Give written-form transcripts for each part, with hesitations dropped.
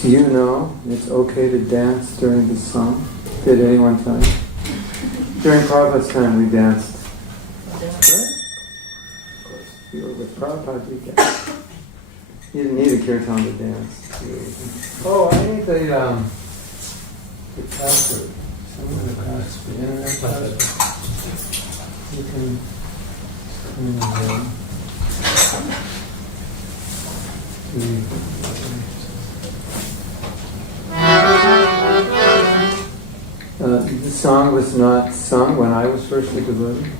Do you know it's okay to dance during the song? Did anyone tell you? During Prabhupada's time we danced. Right? Of course, if you were with Prabhupada, you danced. You didn't need a kirtan to dance. Oh, I need the password. Someone across the internet password. You can this song was not sung when I was first a devotee.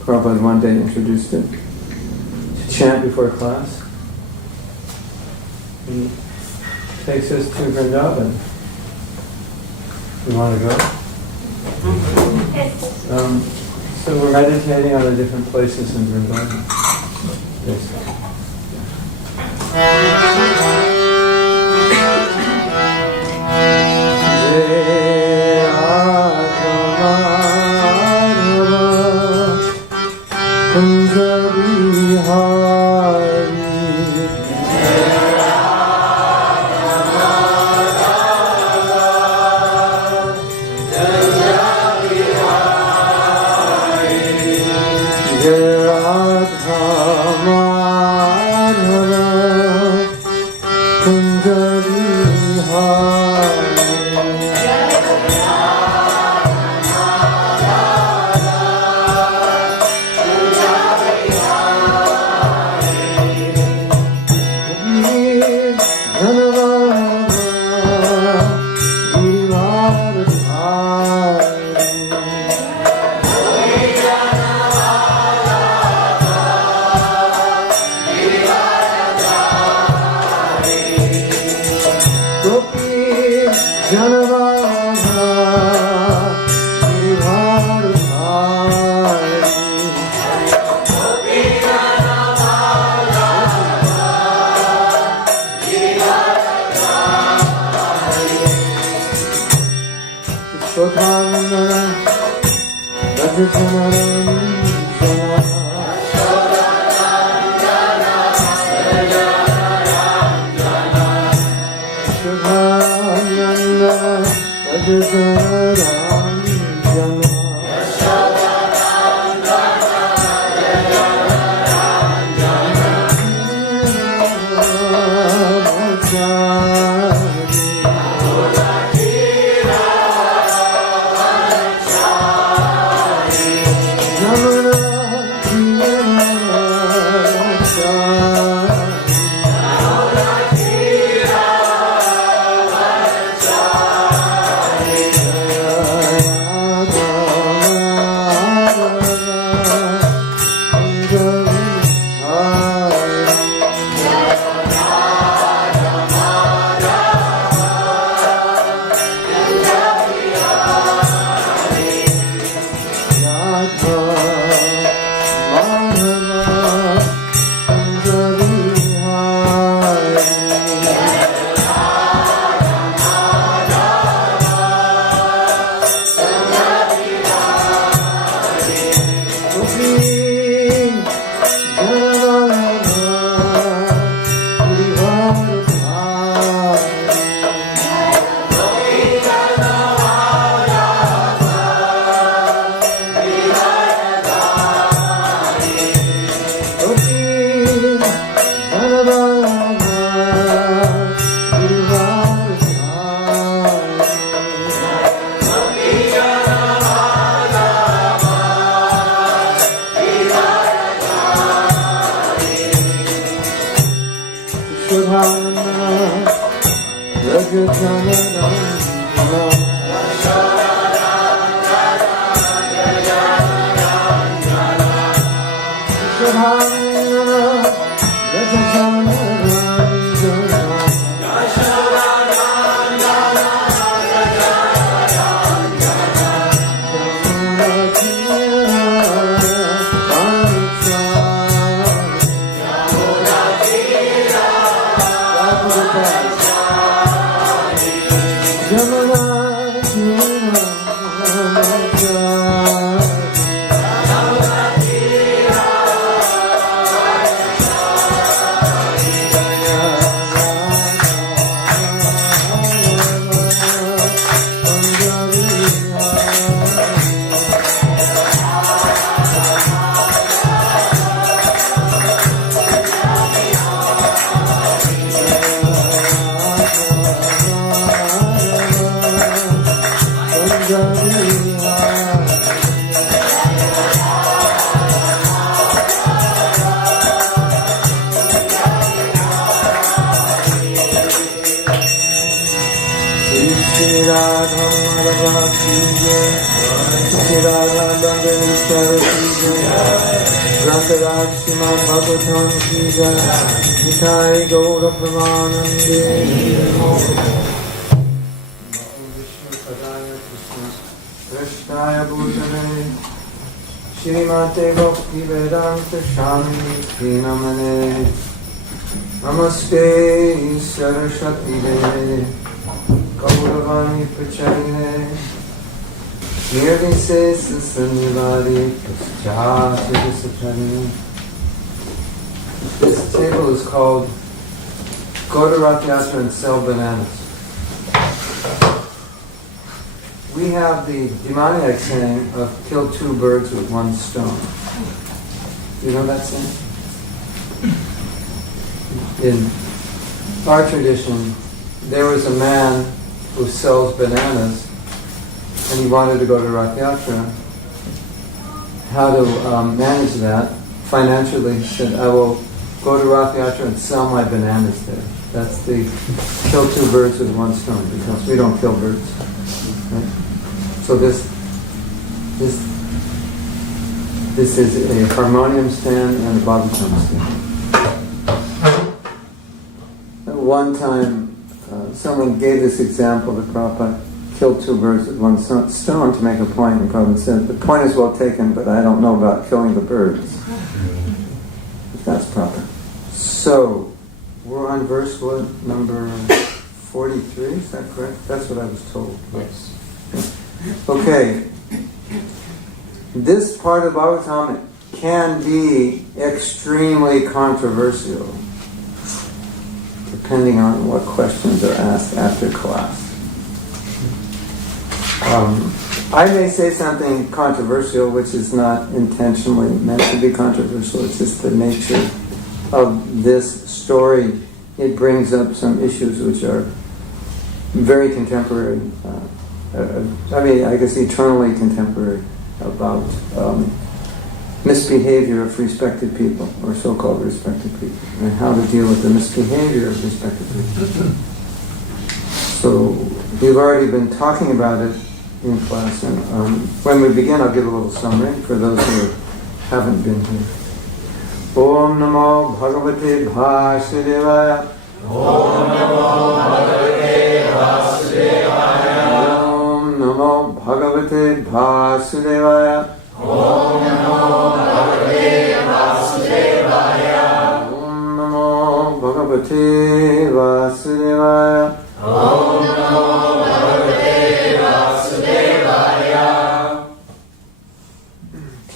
Prabhupada one day introduced it to chant before class. He takes us to Vrindavan. You want to go? So we're meditating on the different places in Vrindavan. Yes. Radha Bandhan Sarasija Rakaraj Srimad Bhagavatam Sija Nitai Gaura Pramanande Vishnu Padaya Krishna Krishnaya Bhutane Shrimate Bhaktivedanta Namane Namaste Saraswati Deve Gauravani Pracharine Nirvise Sanivari Paschati. This table is called Go to Rath Yatra and Sell Bananas. We have the demoniac saying of kill two birds with one stone. You know that saying? In our tradition, there was a man who sells bananas and he wanted to go to Rath Yatra. How to manage that financially, he said, I will go to Rath Yatra and sell my bananas there. That's the kill two birds with one stone, because we don't kill birds. Right? So this is a harmonium stand and a Bhagavatam stand. At one time, someone gave this example to Prabhupada, kill two birds with one stone to make a point, and Prabhupada said, the point is well taken, but I don't know about killing the birds. If that's proper. So, we're on verse number 43, is that correct? That's what I was told. Yes. Okay. This part of Bhagavatam can be extremely controversial, depending on what questions are asked after class. I may say something controversial which is not intentionally meant to be controversial. It's just the nature of this story. It brings up some issues which are very contemporary. I guess eternally contemporary, about misbehavior of respected people, or so-called respected people, and how to deal with the misbehavior of respected people. So we've already been talking about it in class, and when we begin, I'll give a little summary for those who haven't been here. Om Namo Bhagavate Vasudevaya. Om Namo Bhagavate Vasudevaya. Om Namo Bhagavate Vasudevaya. Om Namo Bhagavate Vasudevaya. Om Namo Bhagavate Vasudevaya. Om Namo Bhagavate Vasudevaya.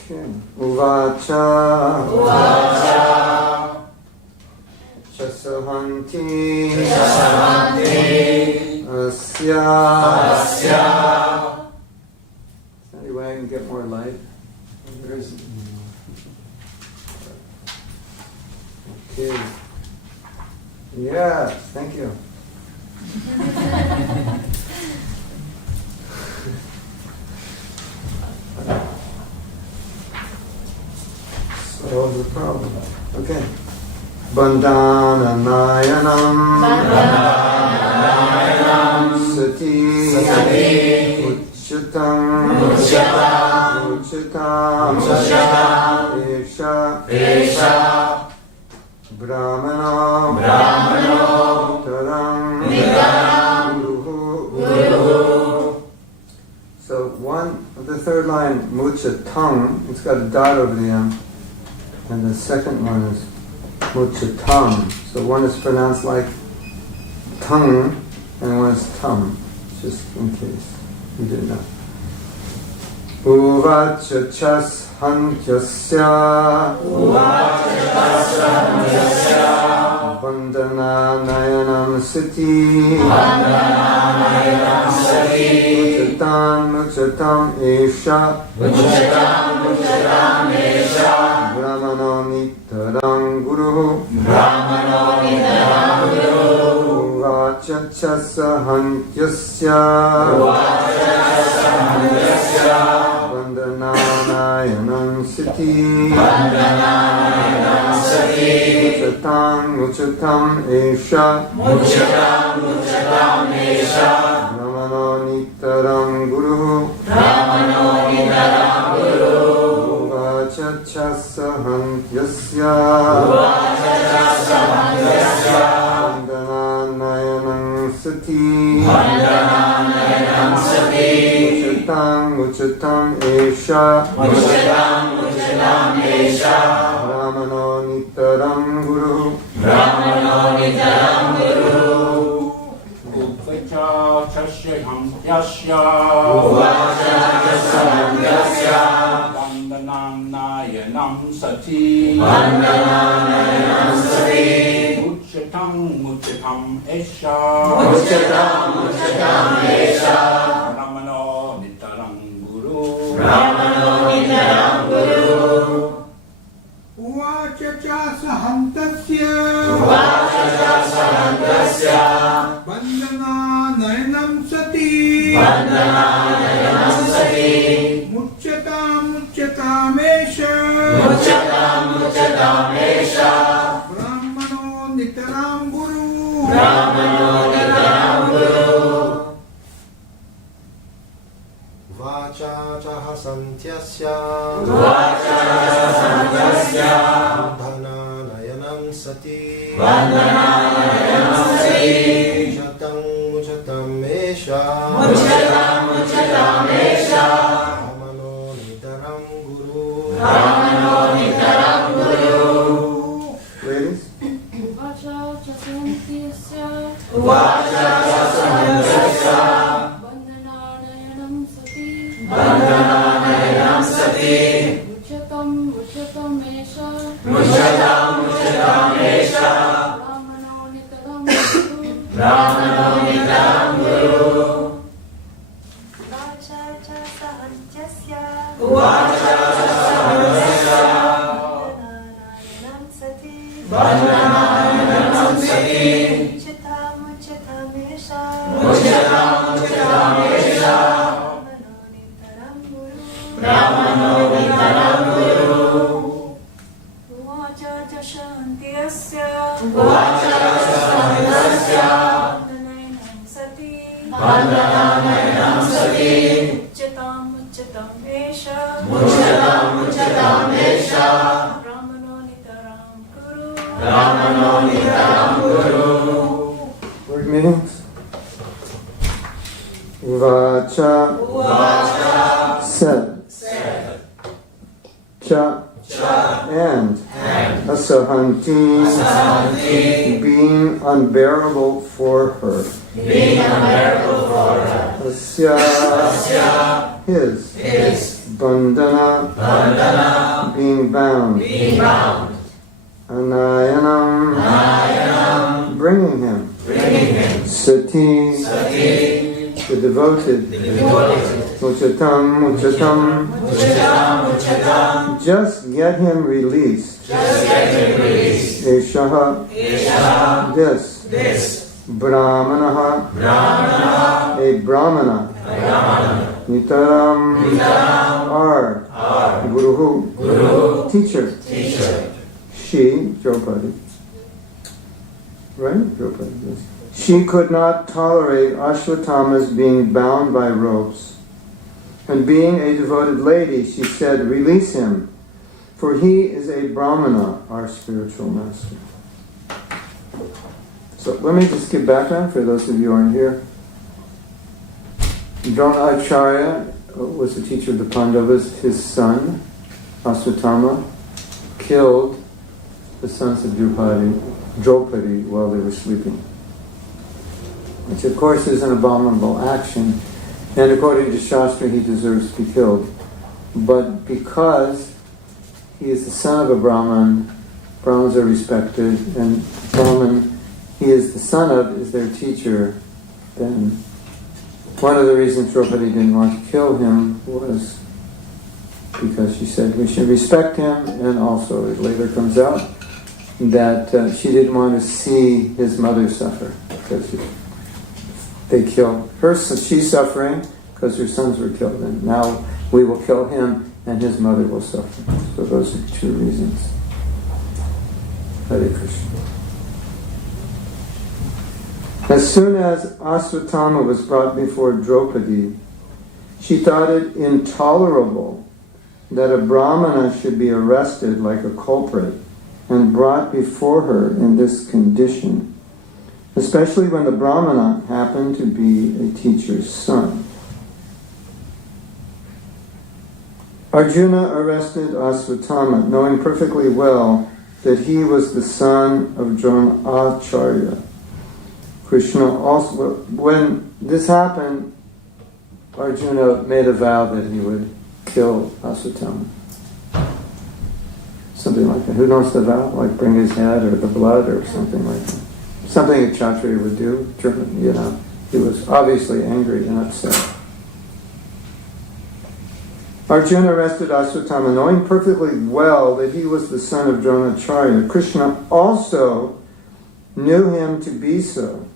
Okay. Uvacha. Uvacha. Chasahanti. Chasahanti. Asya. Asya. Is there any way I can get more light? There isn't. Okay. Yes, thank you. Solve the problem. Okay. Bandhana Nayanam. Sati. Uchitam. Esha. Brahmano. Tadam. Guru. So the third line, muchatam, it's got a dot over the M. And the second one is muchatam. So one is pronounced like tongue, and one is tum, just in case you didn't know. Uvachachas hantyasya. Vandana nayanam sati. Muchatam esha. Brahmano nitaram guru. Uvachachasa hantyasya. Vandana nayanam sati. Muchatam esha. Brahmano nitaram guru. Vandana sati. Uchitam esha. Brahmano nitaram guru. Vandanam nayanam sati. Uchitam esha. Brahmano nitaram guru. Uvacha cha sahantasya. Vandana nayanam sati. Mucchatamesha. Brahmano nitaram guru. Vacha chaha santyasya. Vandana nayanam sati. Muchatam mesha. Brahmano nitaram guru. Ladies? Vacha chasantyasya. Vandanayanam sati. Muchatamesha. Brahmano nitaram guru. Vacha cha sahantyasya. Vandanayanam sati. Muchatamesha. Brahmano nitaram guru. Vacha cha sahantyasya. Vandanayanam sati. Muchatamesha. Brahmano nitaram guru. Word meanings? Vacha. Said. Cha. And. Asahanti. Being unbearable for her. Asya. His. Bandhana. Being bound. Anayanam. Bringing him. Sati. The devoted. Muchatam. Just get him released. Eshaha. This. Brahmanaha. A Brahmana. Nitaram. Our. Guruhu. Teacher. She, Draupadi. Right? Draupadi, yes. She could not tolerate Ashvatthama's being bound by ropes. And being a devoted lady, she said, release him, for he is a Brahmana, our spiritual master. So let me just give background for those of you who aren't here. Dronacharya was the teacher of the Pandavas. His son, Ashvatthama, killed the sons of Draupadi while they were sleeping. Which of course is an abominable action, and according to shastra he deserves to be killed. But because he is the son of a Brahman, Brahmins are respected, and Brahman he is the son of is their teacher, then one of the reasons Draupadi didn't want to kill him was because she said we should respect him, and also it later comes out that she didn't want to see his mother suffer because they killed her. So she's suffering because her sons were killed, and now we will kill him and his mother will suffer. So those are the two reasons. Hare Krishna. As soon as Ashvatthama was brought before Draupadi, she thought it intolerable that a Brahmana should be arrested like a culprit and brought before her in this condition, especially when the Brahmana happened to be a teacher's son. Arjuna arrested Ashvatthama, knowing perfectly well that he was the son of Dronacharya. Krishna also, when this happened, Arjuna made a vow that he would kill Ashvatthama. Something like that. Who knows the vow? Like bring his head or the blood or something like that. Something a Kshatriya would do. You know, he was obviously angry and upset. Arjuna arrested Ashvatthama, knowing perfectly well that he was the son of Dronacharya. Krishna also knew him to be so,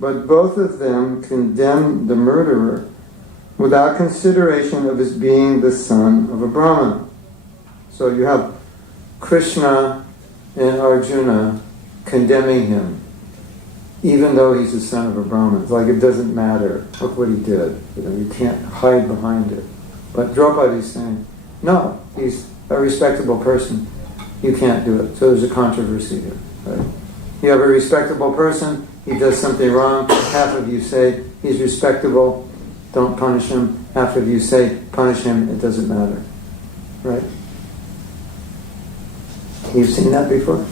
but both of them condemned the murderer without consideration of his being the son of a Brahmana. So you have Krishna and Arjuna condemning him, even though he's the son of a Brahmana. It's like it doesn't matter. Look what he did. You can't hide behind it. But Draupadi's saying, no, he's a respectable person. You can't do it. So there's a controversy here. Right? You have a respectable person, he does something wrong, half of you say, he's respectable, don't punish him. Half of you say, punish him, it doesn't matter. Right? You've seen that before?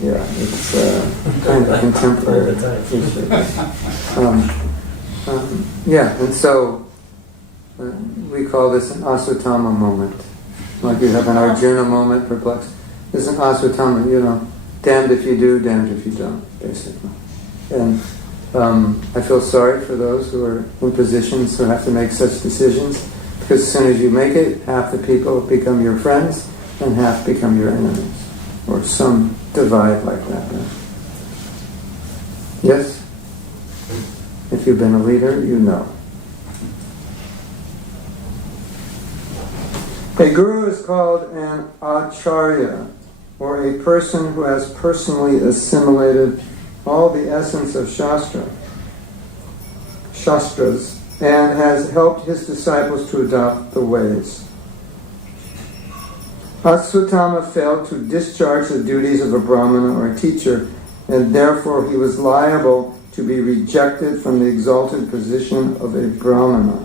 Yeah, it's kind of contemporary issue. Yeah, and so we call this an Ashvatthama moment. Like you have an Arjuna moment, perplexed. This is an Ashvatthama, damned if you do, damned if you don't, basically. And I feel sorry for those who are in positions who have to make such decisions, because as soon as you make it, half the people become your friends and half become your enemies. Or some divide like that. Right? Yes? If you've been a leader, you know. A guru is called an acharya, or a person who has personally assimilated all the essence of shastras, and has helped his disciples to adopt the ways. Ashvatthama failed to discharge the duties of a Brahmana or a teacher, and therefore he was liable to be rejected from the exalted position of a Brahmana.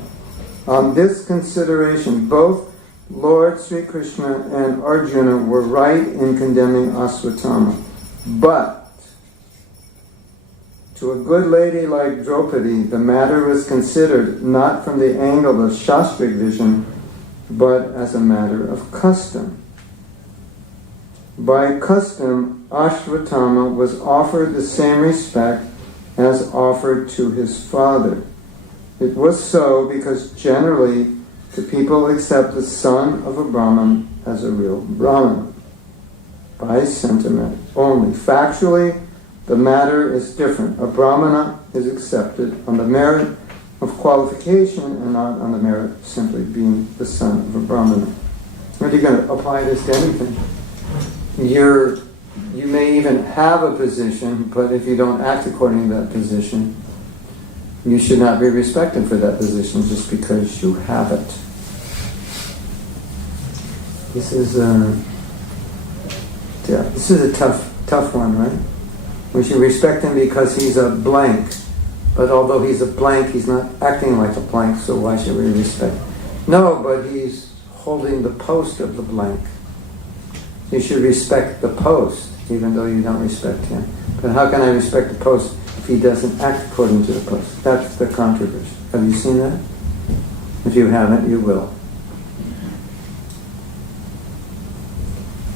On this consideration, both Lord Sri Krishna and Arjuna were right in condemning Ashvatthama. But to a good lady like Draupadi, the matter was considered not from the angle of shastric vision, but as a matter of custom. By custom, Ashvatthama was offered the same respect as offered to his father. It was so because generally the people accept the son of a Brahman as a real Brahman. By sentiment only. Factually, the matter is different. A Brahmana is accepted on the merit of qualification and not on the merit of simply being the son of a Brahmana. Are you going to apply this to anything? You may even have a position, but if you don't act according to that position, you should not be respected for that position just because you have it. This is a tough one, right? We should respect him because he's a blank. But although he's a blank, he's not acting like a blank, so why should we respect? No, but he's holding the post of the blank. You should respect the post, even though you don't respect him. But how can I respect the post if he doesn't act according to the post? That's the controversy. Have you seen that? If you haven't, you will.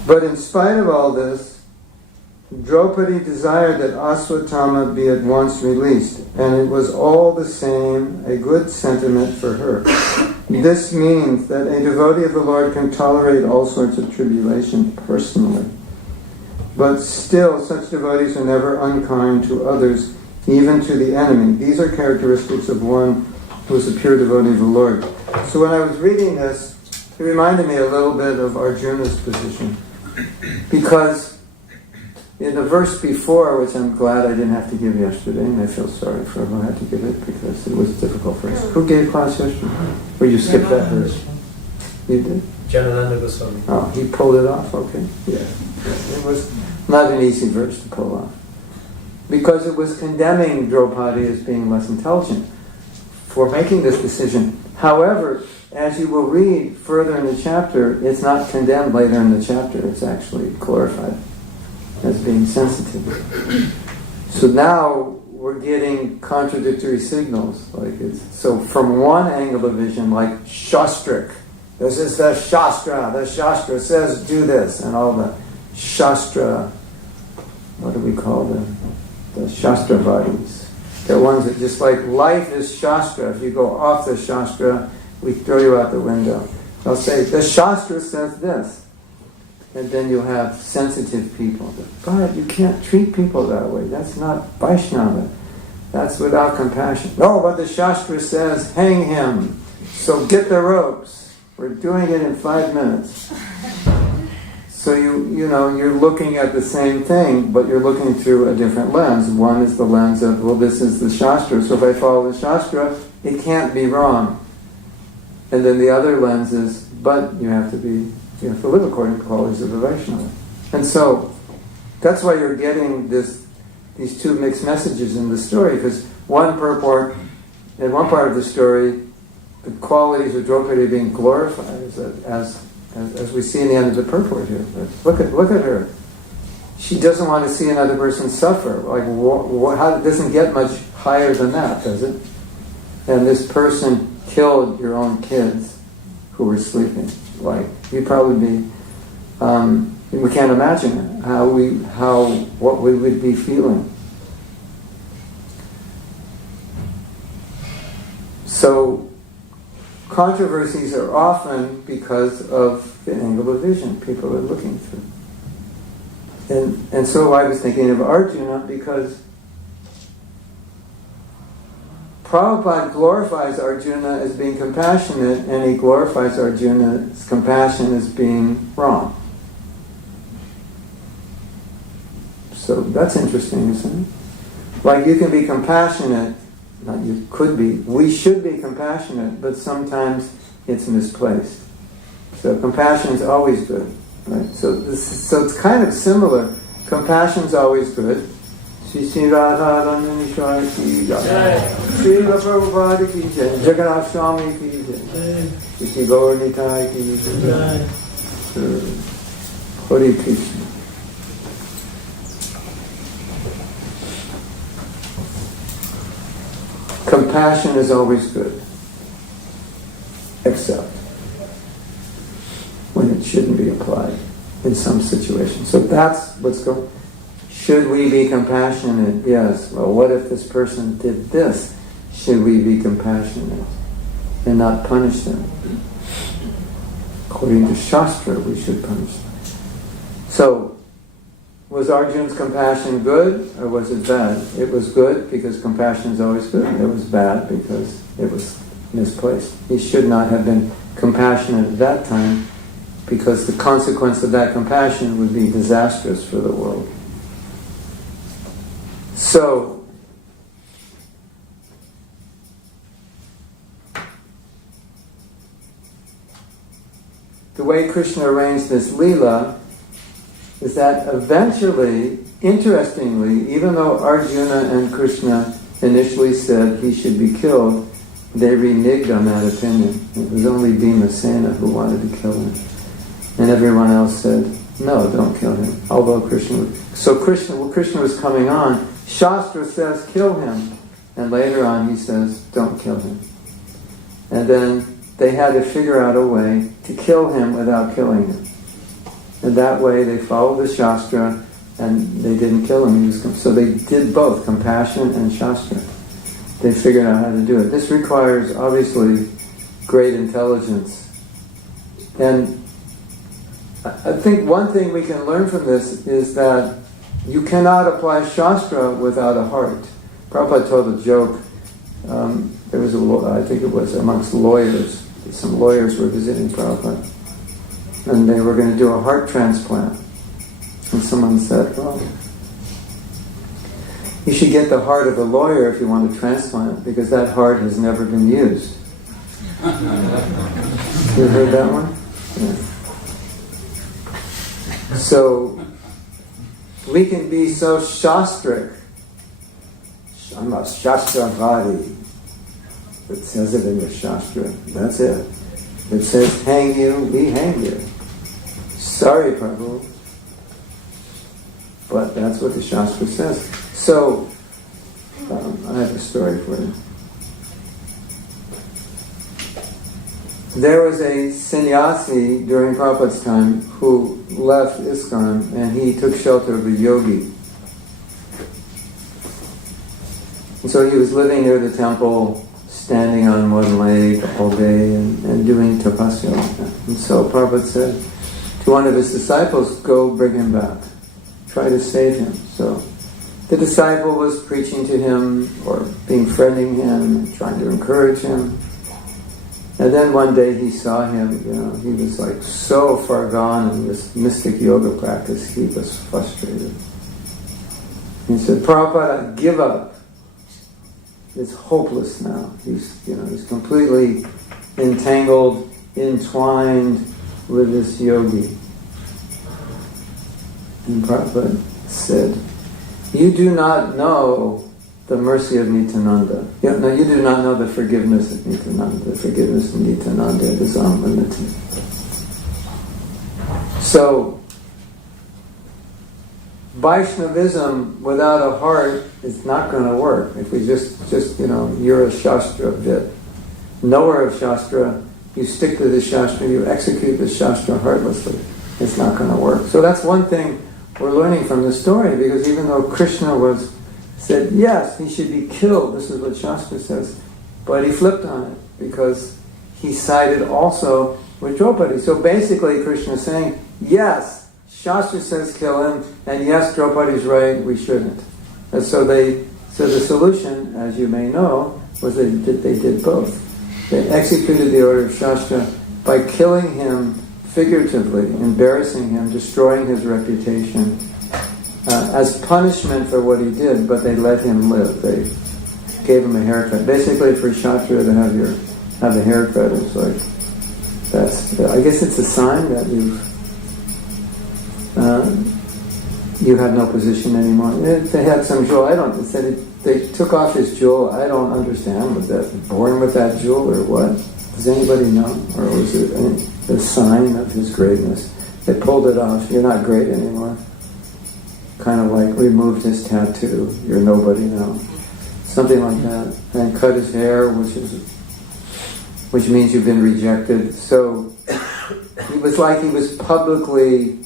But in spite of all this, Draupadi desired that Ashvatthama be at once released, and it was all the same a good sentiment for her. This means that a devotee of the Lord can tolerate all sorts of tribulation personally. But still, such devotees are never unkind to others, even to the enemy. These are characteristics of one who is a pure devotee of the Lord. So when I was reading this, it reminded me a little bit of Arjuna's position. Because in the verse before, which I'm glad I didn't have to give yesterday, and I feel sorry for who had to give it because it was difficult for us. Who gave class yesterday? Or you skipped that verse? You did? Janananda Goswami. Oh, he pulled it off, okay. Yeah. It was not an easy verse to pull off. Because it was condemning Draupadi as being less intelligent for making this decision. However, as you will read further in the chapter, it's not condemned later in the chapter, it's actually glorified as being sensitive. So now we're getting contradictory signals. So from one angle of vision, like shastric, this is the shastra says do this, and all the shastra, what do we call them? The shastravadis. They're ones that just like life is shastra. If you go off the shastra, we throw you out the window. They'll say, the shastra says this. And then you'll have sensitive people. But you can't treat people that way. That's not Vaishnava. That's without compassion. No, but the shastra says, hang him. So get the ropes. We're doing it in 5 minutes. So you're looking at the same thing, but you're looking through a different lens. One is the lens of, well, this is the shastra, so if I follow the shastra, it can't be wrong. And then the other lens is, but you have to live according to the qualities of the Vaishnava. And so that's why you're getting these two mixed messages in the story, because one purport, in one part of the story, the qualities of Draupadi being glorified as we see in the end of the purport here. Look at her. She doesn't want to see another person suffer. Like, it doesn't get much higher than that, does it? And this person killed your own kids who were sleeping. Like, you'd probably be, we can't imagine what we would be feeling. So, controversies are often because of the angle of vision people are looking through. And so I was thinking of Arjuna because Prabhupada glorifies Arjuna as being compassionate, and he glorifies Arjuna's compassion as being wrong. So that's interesting, isn't it? Like, you can be compassionate, not you could be, we should be compassionate, but sometimes it's misplaced. So compassion is always good, right? So it's kind of similar. Compassion is always good. Shri Radha Rani Shwari ki jai, Srila Prabhupada ki jai, Jagannath Swami ki jai, Shri Gaur Nitai ki jai, Hare Krishna. Compassion is always good, except when it shouldn't be applied in some situations. So that's what's going. Should we be compassionate? Yes. Well, what if this person did this? Should we be compassionate and not punish them? According to Shastra, we should punish them. So, was Arjuna's compassion good or was it bad? It was good because compassion is always good. It was bad because it was misplaced. He should not have been compassionate at that time, because the consequence of that compassion would be disastrous for the world. So, the way Krishna arranged this Leela is that eventually, interestingly, even though Arjuna and Krishna initially said he should be killed, they reneged on that opinion. It was only Bhimasena who wanted to kill him. And everyone else said, no, don't kill him. Although Krishna was coming on, Shastra says, kill him. And later on he says, don't kill him. And then they had to figure out a way to kill him without killing him. And that way they followed the Shastra and they didn't kill him. So they did both, compassion and Shastra. They figured out how to do it. This requires, obviously, great intelligence. And I think one thing we can learn from this is that you cannot apply Shastra without a heart. Prabhupada told a joke. There was I think it was amongst lawyers. Some lawyers were visiting Prabhupada. And they were going to do a heart transplant. And someone said, well, you should get the heart of a lawyer if you want to transplant, because that heart has never been used. You heard that one? Yeah. So we can be so shastric. I'm a shastravadi. It says it in the shastra. That's it. It says hang you, we hang you. Sorry, Prabhu. But that's what the shastra says. So, I have a story for you. There was a sannyasi during Prabhupada's time who left ISKCON and he took shelter of a yogi. And so he was living near the temple, standing on one leg all day and doing tapasya like that. And so Prabhupada said to one of his disciples, go bring him back. Try to save him. So the disciple was preaching to him or befriending him, trying to encourage him. And then one day he saw him, he was like so far gone in this mystic yoga practice, he was frustrated. He said, Prabhupada, give up. It's hopeless now. He's completely entangled, entwined with this yogi. And Prabhupada said, you do not know the mercy of Nityananda. You do not know the forgiveness of Nityananda. The forgiveness of Nityananda is unlimited. So, Vaishnavism without a heart is not going to work. If we just you're a shastra bit, knower of shastra, you stick to the shastra, you execute the shastra heartlessly, it's not going to work. So that's one thing we're learning from the story, because even though Krishna said yes, he should be killed, this is what Shastra says, but he flipped on it because he sided also with Draupadi. So basically Krishna is saying, yes, Shastra says kill him, and yes, Draupadi's right, we shouldn't. And so the solution, as you may know, was they did both. They executed the order of Shastra by killing him figuratively, embarrassing him, destroying his reputation, as punishment for what he did, but they let him live. They gave him a haircut. Basically, for Shastra to have a haircut is like, I guess it's a sign that you have no position anymore. They had some jewel. It said they took off his jewel. I don't understand. Was that born with that jewel or what? Does anybody know? Or was it the sign of his greatness? They pulled it off. You're not great anymore. Kind of like removed his tattoo. You're nobody now. Something like that. And cut his hair, which means you've been rejected. So it was like he was publicly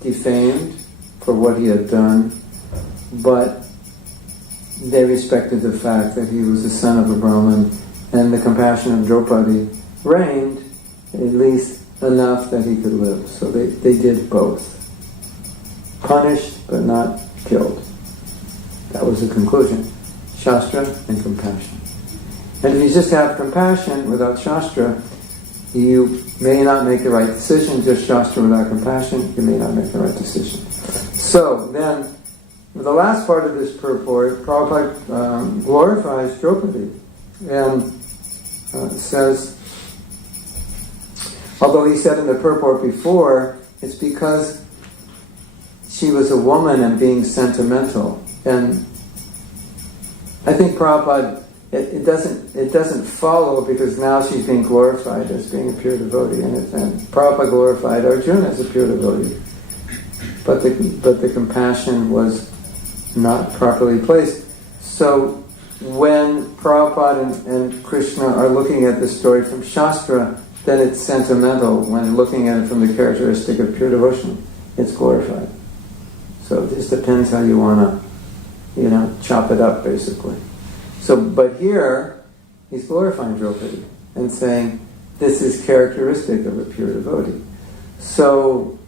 defamed for what he had done, but they respected the fact that he was the son of a Brahmin, and the compassion of Draupadi reigned, at least enough that he could live. So they did both. Punished, but not killed. That was the conclusion. Shastra and compassion. And if you just have compassion without Shastra, you may not make the right decision. Just Shastra without compassion, you may not make the right decision. So then, the last part of this purport, Prabhupada glorifies Draupadi and says, although he said in the purport before, it's because she was a woman and being sentimental. And I think Prabhupada, it doesn't follow, because now she's being glorified as being a pure devotee, and Prabhupada glorified Arjuna as a pure devotee. But the compassion was not properly placed. So when Prabhupada and Krishna are looking at the story from Shastra, then it's sentimental. When looking at it from the characteristic of pure devotion, it's glorified. So it just depends how you want to, chop it up, basically. So, but here, he's glorifying Draupadi and saying, this is characteristic of a pure devotee. So,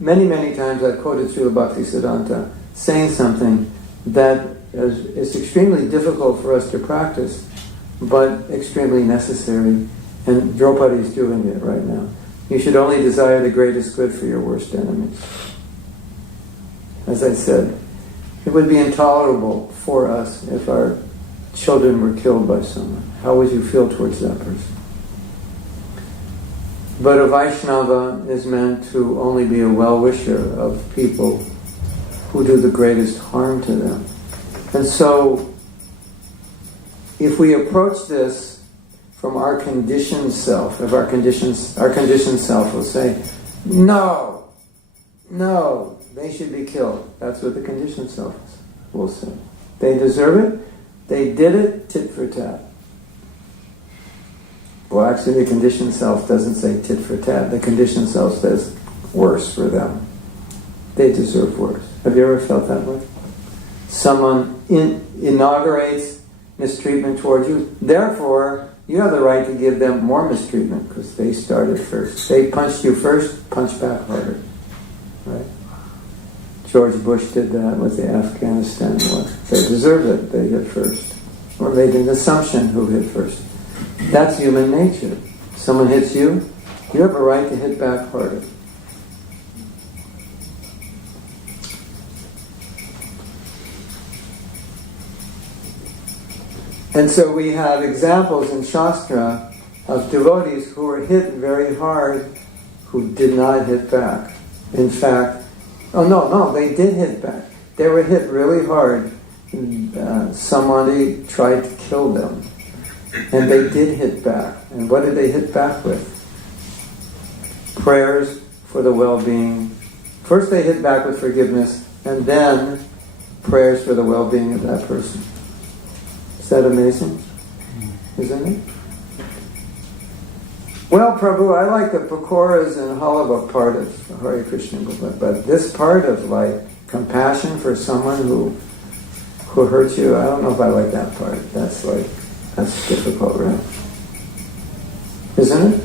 many, many times I've quoted Srila Bhaktivedanta saying something that is extremely difficult for us to practice, but extremely necessary, and Draupadi is doing it right now. You should only desire the greatest good for your worst enemies. As I said, it would be intolerable for us if our children were killed by someone. How would you feel towards that person? But a Vaishnava is meant to only be a well-wisher of people who do the greatest harm to them. And so, if we approach this from our conditioned self, if our conditioned self will say, no, they should be killed. That's what the conditioned self will say. They deserve it. They did it, tit for tat. Well, actually, the conditioned self doesn't say tit for tat. The conditioned self says worse for them. They deserve worse. Have you ever felt that way? Someone inaugurates mistreatment towards you. Therefore, you have the right to give them more mistreatment because they started first. They punched you first, punch back harder. Right? George Bush did that with the Afghanistan war. They deserve it. They hit first. Or made an assumption who hit first. That's human nature. Someone hits you, you have a right to hit back harder. And so we have examples in Shastra of devotees who were hit very hard who did not hit back. In fact, they did hit back. They were hit really hard. Somebody tried to kill them. And they did hit back. And what did they hit back with? Prayers for the well-being. First they hit back with forgiveness, and then prayers for the well-being of that person. Is that amazing? Isn't it? Well, Prabhu, I like the pakoras and halava part of Hare Krishna, but this part of compassion for someone who hurt you, I don't know if I like that part. That's difficult, right? Isn't it?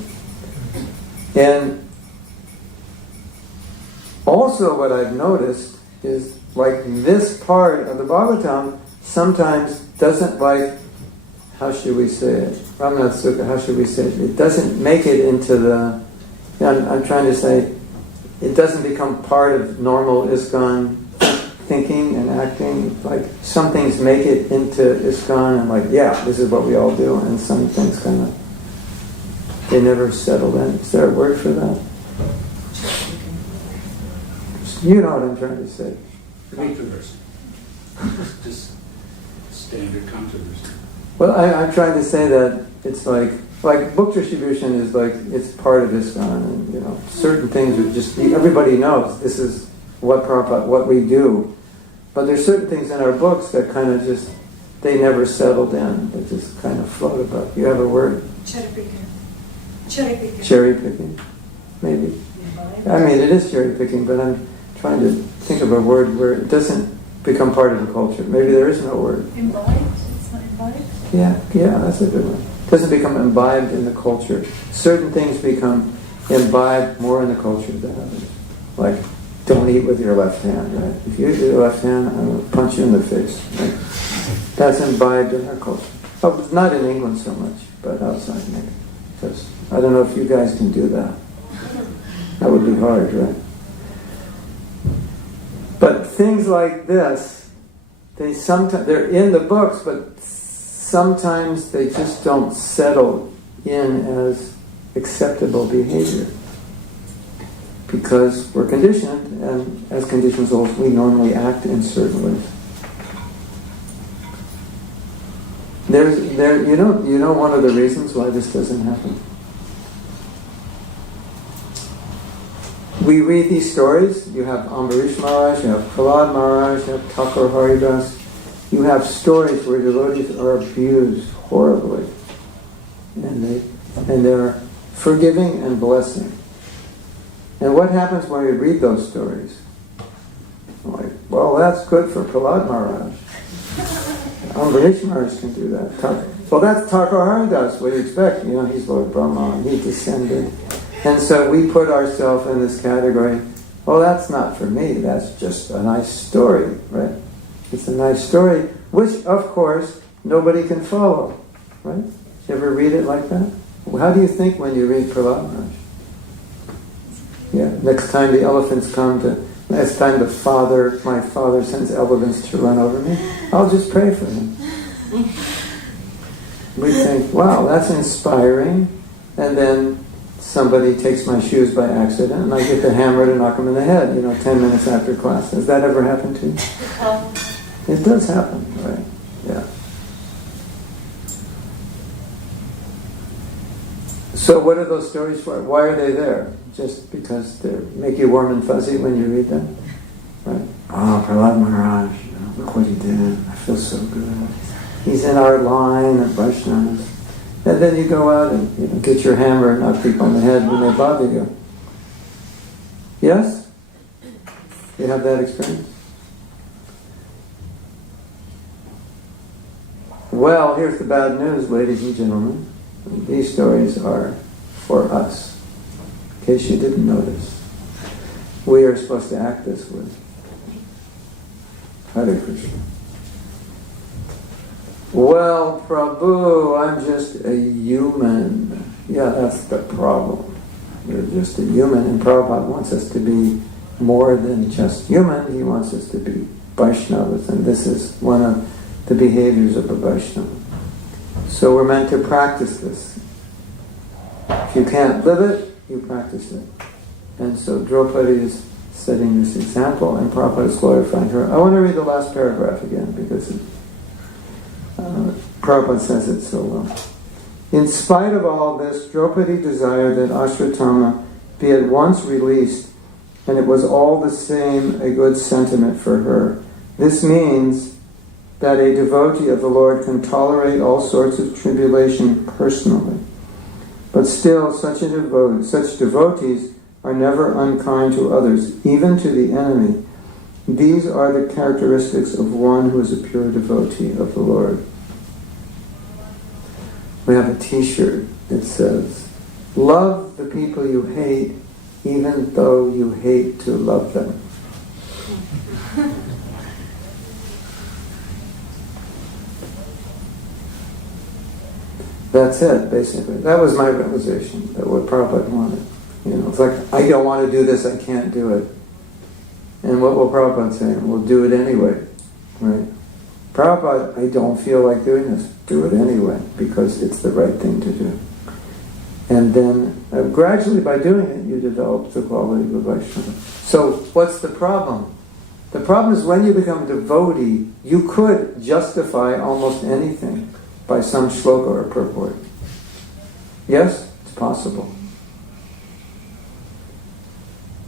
And also what I've noticed is this part of the Bhagavatam sometimes doesn't how should we say it? Ramnath Sukha, how should we say it? It doesn't make it into the... I'm trying to say, it doesn't become part of normal ISKCON thinking and acting. Some things make it into ISKCON and this is what we all do, and some things they never settle in. Is there a word for that? You know what I'm trying to say. Controversy. Just standard controversy. Well, I'm trying to say that it's like book distribution is it's part of ISKCON, and certain things are just, everybody knows this is what we do. But there's certain things in our books that kind of just, they never settled in. They just kind of float about. You have a word? Cherry picking. Cherry picking. Cherry picking? Maybe. I mean, it is cherry picking, but I'm trying to think of a word where it doesn't become part of the culture. Maybe there is no word. Imbibed? It's not imbibed? Yeah, that's a good one. It doesn't become imbibed in the culture. Certain things become imbibed more in the culture than others. Don't eat with your left hand, right? If you eat with your left hand, I'm going to punch you in the face. Right? That's imbibed in our culture. Oh, not in England so much, but outside maybe. Because I don't know if you guys can do that. That would be hard, right? But things like this, they're in the books, but sometimes they just don't settle in as acceptable behavior. Because we're conditioned, and as conditioned souls, we normally act in certain ways. You know one of the reasons why this doesn't happen? We read these stories. You have Ambarish Maharaj, you have Prahlad Maharaj, you have Thakur Haridas. You have stories where devotees are abused horribly, and they're forgiving and blessing. And what happens when we read those stories? I'm well, that's good for Prahlad Maharaj. Ambarish Maharaj can do that. Well, that's Thakur Haridas. What do you expect? He's Lord Brahma, and he descended. And so we put ourselves in this category. Well, that's not for me. That's just a nice story, right? It's a nice story, which, of course, nobody can follow, right? You ever read it like that? How do you think when you read Prahlad Maharaj? Yeah, next time the elephants next time my father sends elephants to run over me, I'll just pray for them. We think, wow, that's inspiring. And then somebody takes my shoes by accident and I get the hammer to knock them in the head, 10 minutes after class. Has that ever happened to you? It does happen, right? Yeah. So what are those stories for? Why are they there? Just because they make you warm and fuzzy when you read them? Right? Oh, Prahlad Maharaj, look what he did. I feel so good. He's in our line of Vaishnavas. And then you go out and get your hammer and knock people on the head when they bother you. Yes? You have that experience? Well, here's the bad news, ladies and gentlemen. These stories are for us. In case you didn't notice. We are supposed to act this way. Hare Krishna. Well, Prabhu, I'm just a human. Yeah, that's the problem. You're just a human, and Prabhupada wants us to be more than just human. He wants us to be Vaishnavas, and this is one of the behaviors of a Vaishnava. So we're meant to practice this. If you can't live it, you practice it. And so Draupadi is setting this example, and Prabhupada is glorifying her. I want to read the last paragraph again, because Prabhupada says it so well. In spite of all this, Draupadi desired that Ashvatthama be at once released, and it was all the same a good sentiment for her. This means that a devotee of the Lord can tolerate all sorts of tribulation personally. But still, such devotees are never unkind to others, even to the enemy. These are the characteristics of one who is a pure devotee of the Lord. We have a t-shirt that says, love the people you hate, even though you hate to love them. That's it, basically. That was my realization, that what Prabhupada wanted. It's like, I don't want to do this, I can't do it. And what will Prabhupada say? We'll do it anyway. Right? Prabhupada, I don't feel like doing this. Do it anyway, because it's the right thing to do. And then, gradually by doing it, you develop the quality of a Vaishnava. So, what's the problem? The problem is when you become a devotee, you could justify almost anything by some shloka or purport. Yes, it's possible.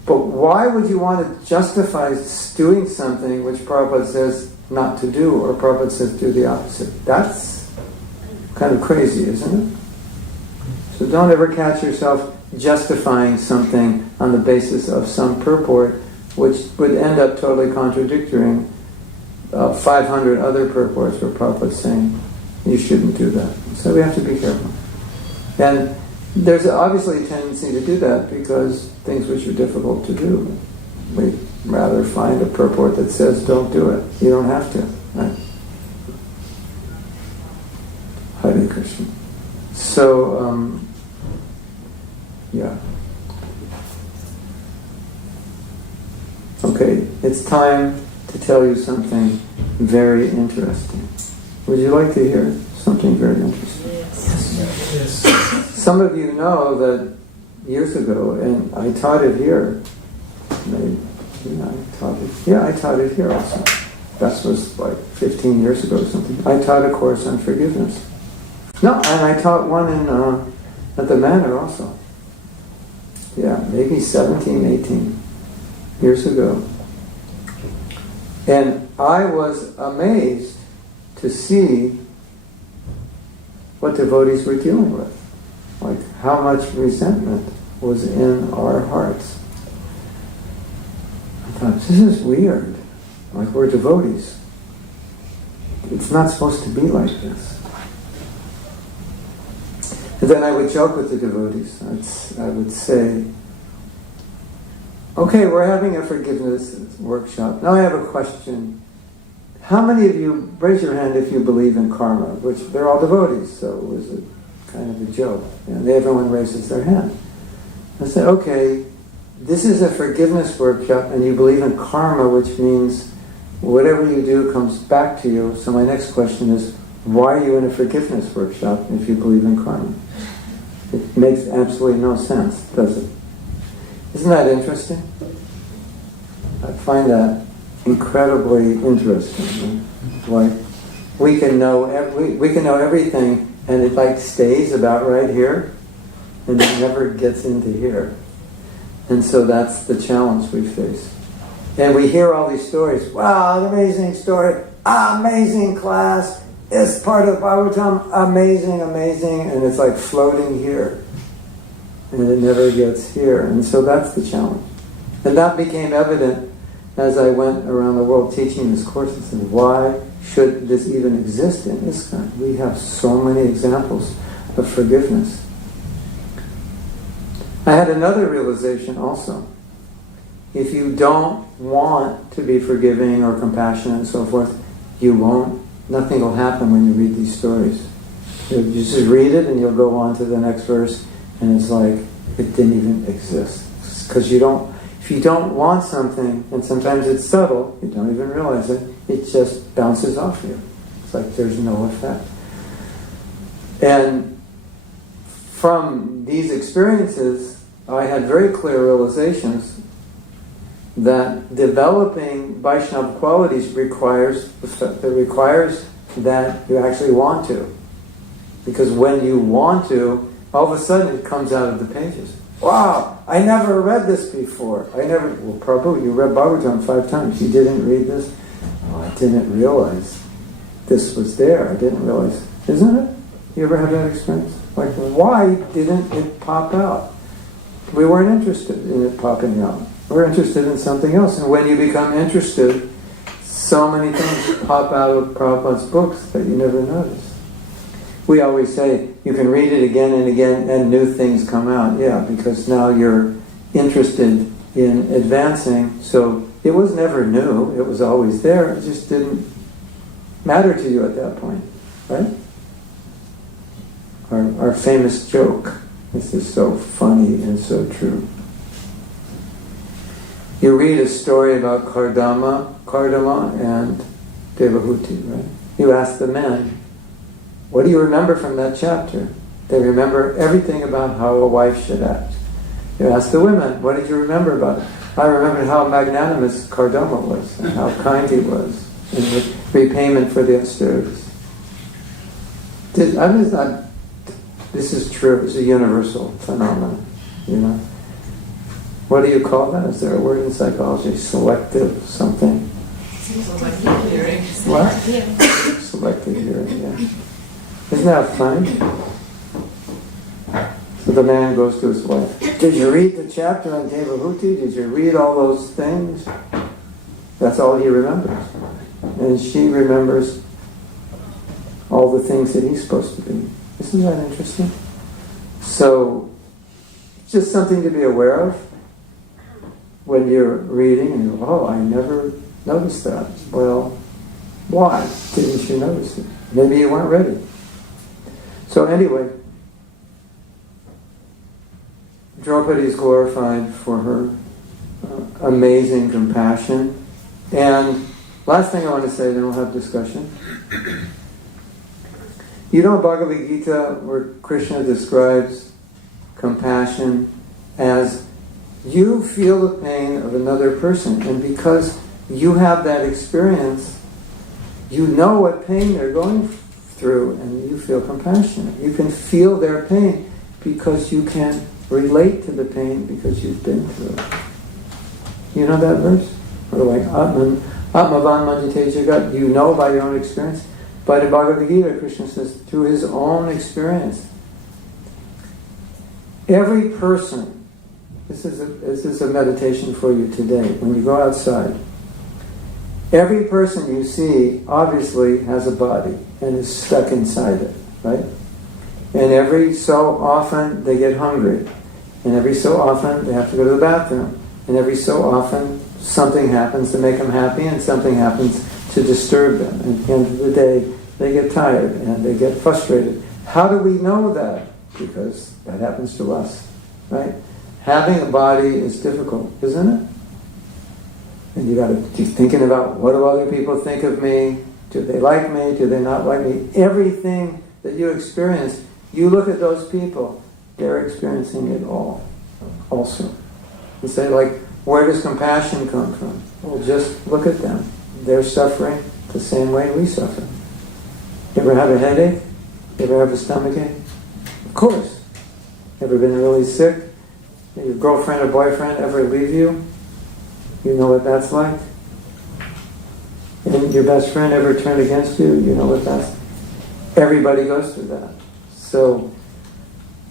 But why would you want to justify doing something which Prabhupada says not to do, or Prabhupada says do the opposite? That's kind of crazy, isn't it? So don't ever catch yourself justifying something on the basis of some purport which would end up totally contradicting 500 other purports where Prabhupada's saying you shouldn't do that. So we have to be careful. And there's obviously a tendency to do that because things which are difficult to do, we'd rather find a purport that says don't do it. You don't have to. Right? Hare Krishna. So, yeah. Okay, it's time to tell you something very interesting. Would you like to hear something very interesting? Yes. Some of you know that years ago, and I taught it here. I taught it here also. That was like 15 years ago or something. I taught a course on forgiveness. No, and I taught one at the Manor also. Yeah, maybe 17, 18 years ago. And I was amazed to see what devotees were dealing with. Like how much resentment was in our hearts. I thought, this is weird. Like we're devotees. It's not supposed to be like this. And then I would joke with the devotees. I would say, okay, we're having a forgiveness workshop. Now I have a question. How many of you, raise your hand if you believe in karma, which they're all devotees, so it was kind of a joke. And everyone raises their hand. I said, okay, this is a forgiveness workshop and you believe in karma, which means whatever you do comes back to you. So my next question is, why are you in a forgiveness workshop if you believe in karma? It makes absolutely no sense, does it? Isn't that interesting? I find that incredibly interesting. Like we can know everything, and it like stays about right here, and it never gets into here. And so that's the challenge we face. And we hear all these stories. Wow, an amazing story, amazing class. It's part of Bhagavatam, amazing, amazing, and it's like floating here. And it never gets here. And so that's the challenge. And that became evident as I went around the world teaching these courses. And why should this even exist in ISKCON? We have so many examples of forgiveness. I had another realization also. If you don't want to be forgiving or compassionate and so forth, you won't. Nothing will happen when you read these stories. You just read it and you'll go on to the next verse, and it's like it didn't even exist. Because if you don't want something, and sometimes it's subtle, you don't even realize it, it just bounces off you. It's like there's no effect. And from these experiences, I had very clear realizations that developing Vaishnava qualities requires that you actually want to. Because when you want to, all of a sudden it comes out of the pages. Wow, I never read this before. Well, Prabhu, you read Bhagavatam 5 times. You didn't read this? Oh, I didn't realize this was there. I didn't realize. Isn't it? You ever have that experience? Like, why didn't it pop out? We weren't interested in it popping out. We're interested in something else. And when you become interested, so many things pop out of Prabhupada's books that you never noticed. We always say, you can read it again and again and new things come out. Yeah, because now you're interested in advancing. So it was never new. It was always there. It just didn't matter to you at that point. Right? Our famous joke. This is so funny and so true. You read a story about Kardama and Devahuti, right? You ask the men, what do you remember from that chapter? They remember everything about how a wife should act. You ask the women, what did you remember about it? I remember how magnanimous Kardama was, and how kind he was in repayment for the austerities. This is true. It's a universal phenomenon, you know. What do you call that? Is there a word in psychology? Selective something? Selective hearing. What? Selective hearing, yeah. Isn't that funny? So the man goes to his wife. Did you read the chapter on Devahuti? Did you read all those things? That's all he remembers. And she remembers all the things that he's supposed to be. Isn't that interesting? So, it's just something to be aware of when you're reading and you go, oh, I never noticed that. Well, why didn't you notice it? Maybe you weren't ready. So anyway, Draupadi is glorified for her amazing compassion. And last thing I want to say, then we'll have discussion. You know Bhagavad Gita, where Krishna describes compassion as you feel the pain of another person, and because you have that experience, you know what pain they're going through, and you feel compassionate. You can feel their pain because you can relate to the pain because you've been through it. You know that verse? Or like Atmavan Manjite Jagat, you know by your own experience. But in Bhagavad Gita, Krishna says, through his own experience, every person, this is a meditation for you today, when you go outside, every person you see obviously has a body and is stuck inside it, right? And every so often they get hungry, and every so often they have to go to the bathroom, and every so often something happens to make them happy and something happens to disturb them. And at the end of the day, they get tired and they get frustrated. How do we know that? Because that happens to us, right? Having a body is difficult, isn't it? And you got to keep thinking about, what do other people think of me? Do they like me? Do they not like me? Everything that you experience, you look at those people they're experiencing it all also. You say, like, where does compassion come from? Well, just look at them. They're suffering the same way we suffer. You ever have a headache? You ever have a stomachache? Of course. Ever been really sick? Your girlfriend or boyfriend ever leave you? You know what that's like? And your best friend ever turn against you? You know what that's like? Everybody goes through that. So,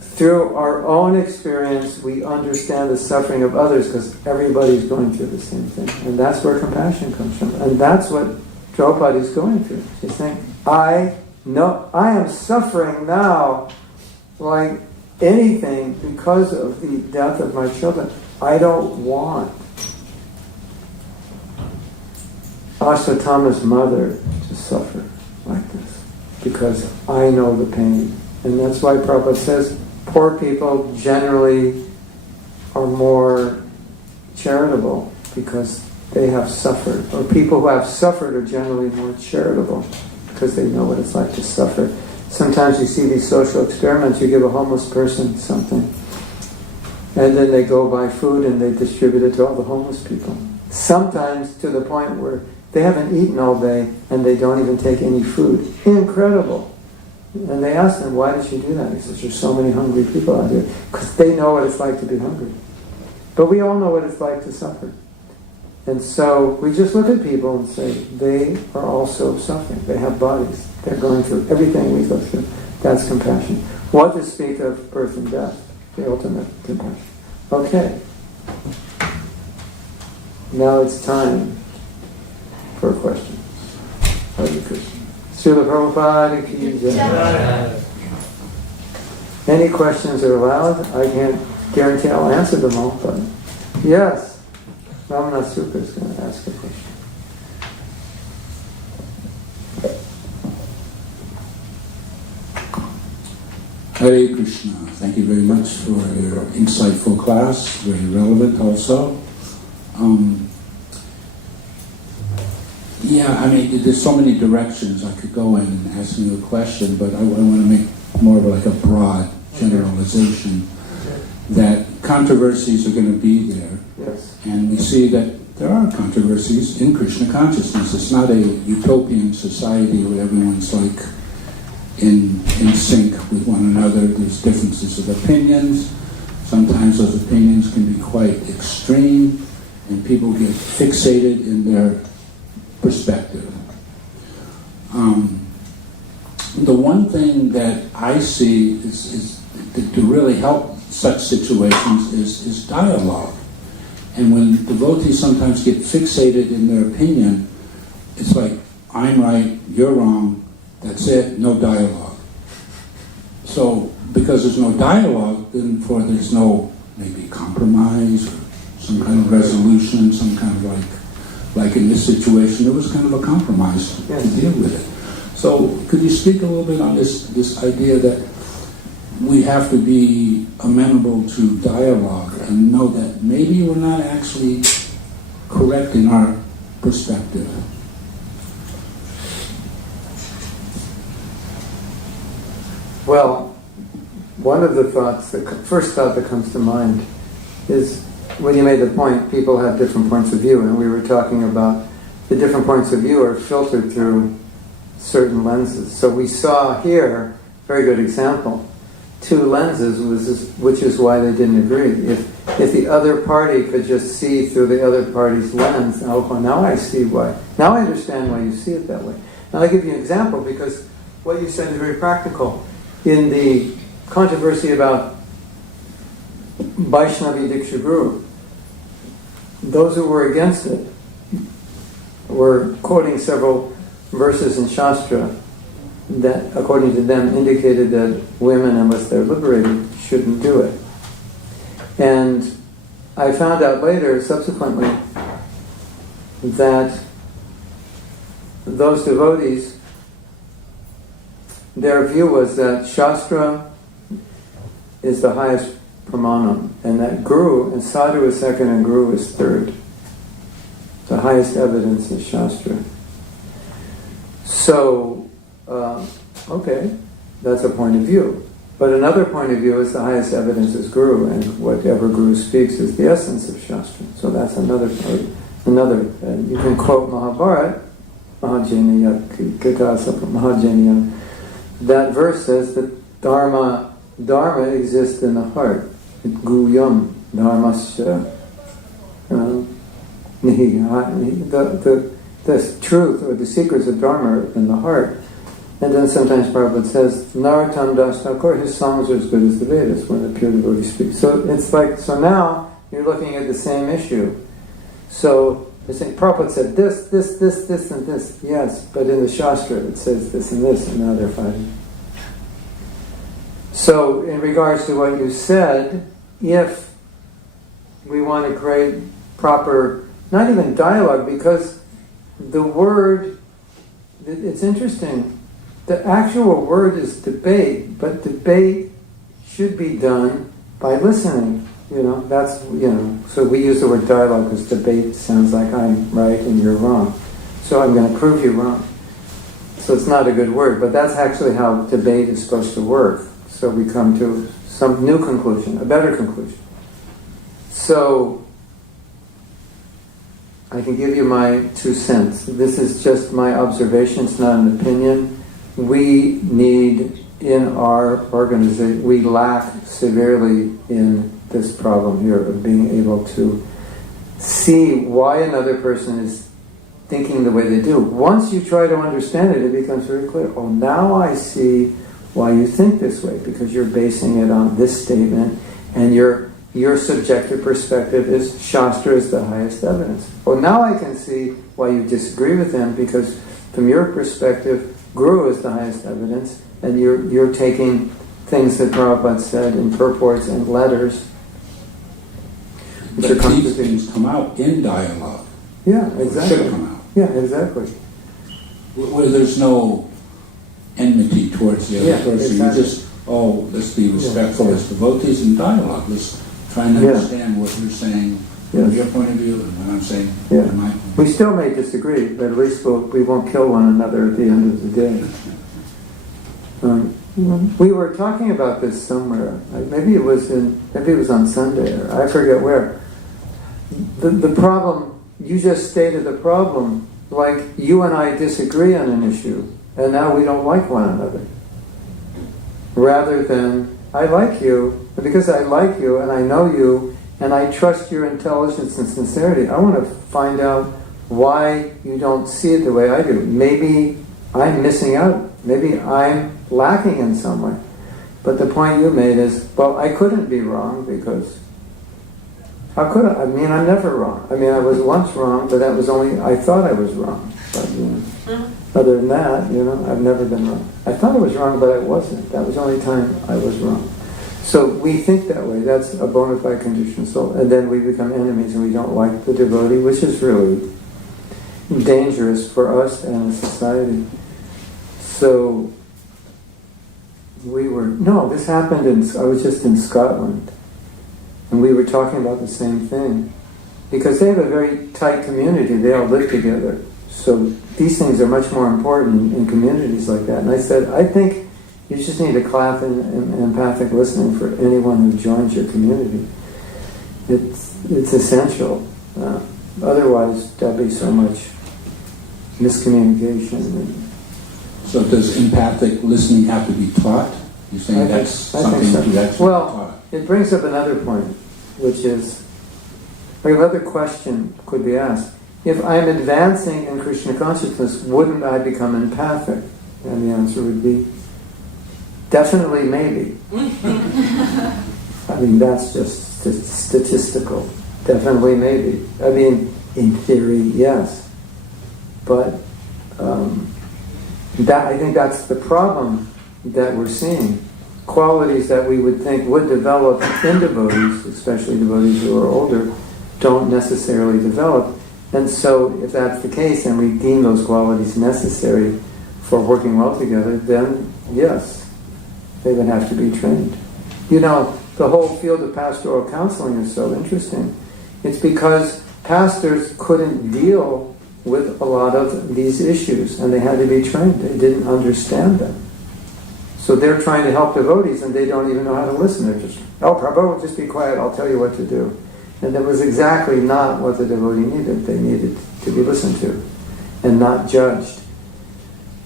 through our own experience, we understand the suffering of others because everybody's going through the same thing. And that's where compassion comes from. And that's what Draupadi's going through. She's saying, I know I am suffering now like anything because of the death of my children. I don't want Ashvatthama's mother to suffer like this because I know the pain. And that's why Prabhupada says poor people generally are more charitable because they have suffered. Or people who have suffered are generally more charitable because they know what it's like to suffer. Sometimes you see these social experiments, you give a homeless person something, and then they go buy food and they distribute it to all the homeless people. Sometimes to the point where they haven't eaten all day and they don't even take any food. Incredible. And they ask them, why did you do that? He says, there's so many hungry people out here. Because they know what it's like to be hungry. But we all know what it's like to suffer. And so we just look at people and say, they are also suffering. They have bodies. They're going through everything we go through. That's compassion. What to speak of birth and death? The ultimate compassion. Okay. Now it's time for questions. Hare Krishna. Srila Prabhupada ki jai. Any questions are allowed. I can't guarantee I'll answer them all, but yes. Ramana Sukha is going to ask a question. Hare Krishna. Thank you very much for your insightful class. Very relevant also. There's so many directions I could go in asking you a question, but I want to make more of like a broad generalization that controversies are going to be there. Yes. And we see that there are controversies in Krishna consciousness. It's not a utopian society where everyone's like in sync with one another. There's differences of opinions. Sometimes those opinions can be quite extreme, and people get fixated in their perspective. The one thing that I see is to really help such situations is dialogue. And when devotees sometimes get fixated in their opinion, it's like, I'm right, you're wrong, that's it, no dialogue. So, because there's no dialogue, then there's no maybe compromise or some kind of resolution, some kind of like in this situation, it was kind of a compromise to deal with it. So, could you speak a little bit on this idea that we have to be amenable to dialogue and know that maybe we're not actually correct in our perspective? Well, one of the thoughts, first thought that comes to mind is when you made the point, people have different points of view, and we were talking about the different points of view are filtered through certain lenses. So we saw here, very good example, two lenses, which is why they didn't agree. If the other party could just see through the other party's lens, now I see why. Now I understand why you see it that way. Now I'll give you an example because what you said is very practical. In the controversy about Vaishnavi Diksha Guru, those who were against it were quoting several verses in shastra that, according to them, indicated that women, unless they're liberated, shouldn't do it. And I found out later, subsequently, that those devotees, their view was that shastra is the highest pramanam, and that guru, and sadhu is second and guru is third. The highest evidence is shastra. So, okay, that's a point of view. But another point of view is the highest evidence is Guru, and whatever Guru speaks is the essence of shastra. So that's another part. You can quote Mahabharata, Mahajaniya. That verse says that Dharma exists in the heart. Guyam Dharmasya. The truth or the secrets of Dharma are in the heart. And then sometimes Prabhupada says, Narottam Das Thakur, his songs are as good as the Vedas when the pure devotee speaks. So it's like, so now you're looking at the same issue. So you're saying, Prabhupada said this, and this. Yes, but in the Shastra it says this, and now they're fighting. So in regards to what you said, if we want to create proper, not even dialogue, because the word, it's interesting, the actual word is debate, but debate should be done by listening. So we use the word dialogue because debate sounds like I'm right and you're wrong. So I'm going to prove you wrong. So it's not a good word, but that's actually how debate is supposed to work. So we come to some new conclusion, a better conclusion. So I can give you my 2 cents. This is just my observation, it's not an opinion. We need in our organization, we lack severely in this problem here of being able to see why another person is thinking the way they do. Once you try to understand it, it becomes very clear. Oh, now I see why you think this way, because you're basing it on this statement, and your subjective perspective is Shastra is the highest evidence. Oh, now I can see why you disagree with them, because from your perspective, Guru is the highest evidence, and you're taking things that Prabhupada said in purports and letters. But these things come out in dialogue. Yeah, exactly. Should come out. Yeah, exactly. Where there's no enmity towards the other person. Exactly. You just, let's be respectful as devotees in dialogue. Let's try and understand what you're saying from your point of view and what I'm saying from my point of view. We still may disagree, but at least we won't kill one another at the end of the day. We were talking about this somewhere. Maybe it was on Sunday, or I forget where. The problem, you just stated the problem, like you and I disagree on an issue, and now we don't like one another. Rather than, I like you, but because I like you and I know you, and I trust your intelligence and sincerity, I want to find out why you don't see it the way I do. Maybe I'm missing out. Maybe I'm lacking in some way. But the point you made is, well, I couldn't be wrong because... How could I? I mean, I'm never wrong. I mean, I was once wrong, but that was only... I thought I was wrong. But, other than that, I've never been wrong. I thought I was wrong, but I wasn't. That was the only time I was wrong. So we think that way. That's a bona fide conditioned soul. And then we become enemies and we don't like the devotee, which is really dangerous for us and society. So this happened I was just in Scotland, and we were talking about the same thing. Because they have a very tight community, they all live together. So these things are much more important in communities like that. And I said, I think you just need a class in empathic listening for anyone who joins your community. It's essential. Otherwise, there'll be so much miscommunication. So does empathic listening have to be taught? You're saying that's something that you actually taught? It brings up another point, which is, another question could be asked. If I'm advancing in Krishna consciousness, wouldn't I become empathic? And the answer would be, definitely maybe. I mean, that's just statistical. Definitely maybe. I mean, in theory, yes. But I think that's the problem that we're seeing. Qualities that we would think would develop in devotees, especially devotees who are older, don't necessarily develop. And so if that's the case, and we deem those qualities necessary for working well together, then yes, they would have to be trained. The whole field of pastoral counseling is so interesting. It's because pastors couldn't deal with a lot of these issues, and they had to be trained. They didn't understand them. So they're trying to help devotees and they don't even know how to listen. They're just, oh Prabhu, just be quiet, I'll tell you what to do. And that was exactly not what the devotee needed. They needed to be listened to and not judged.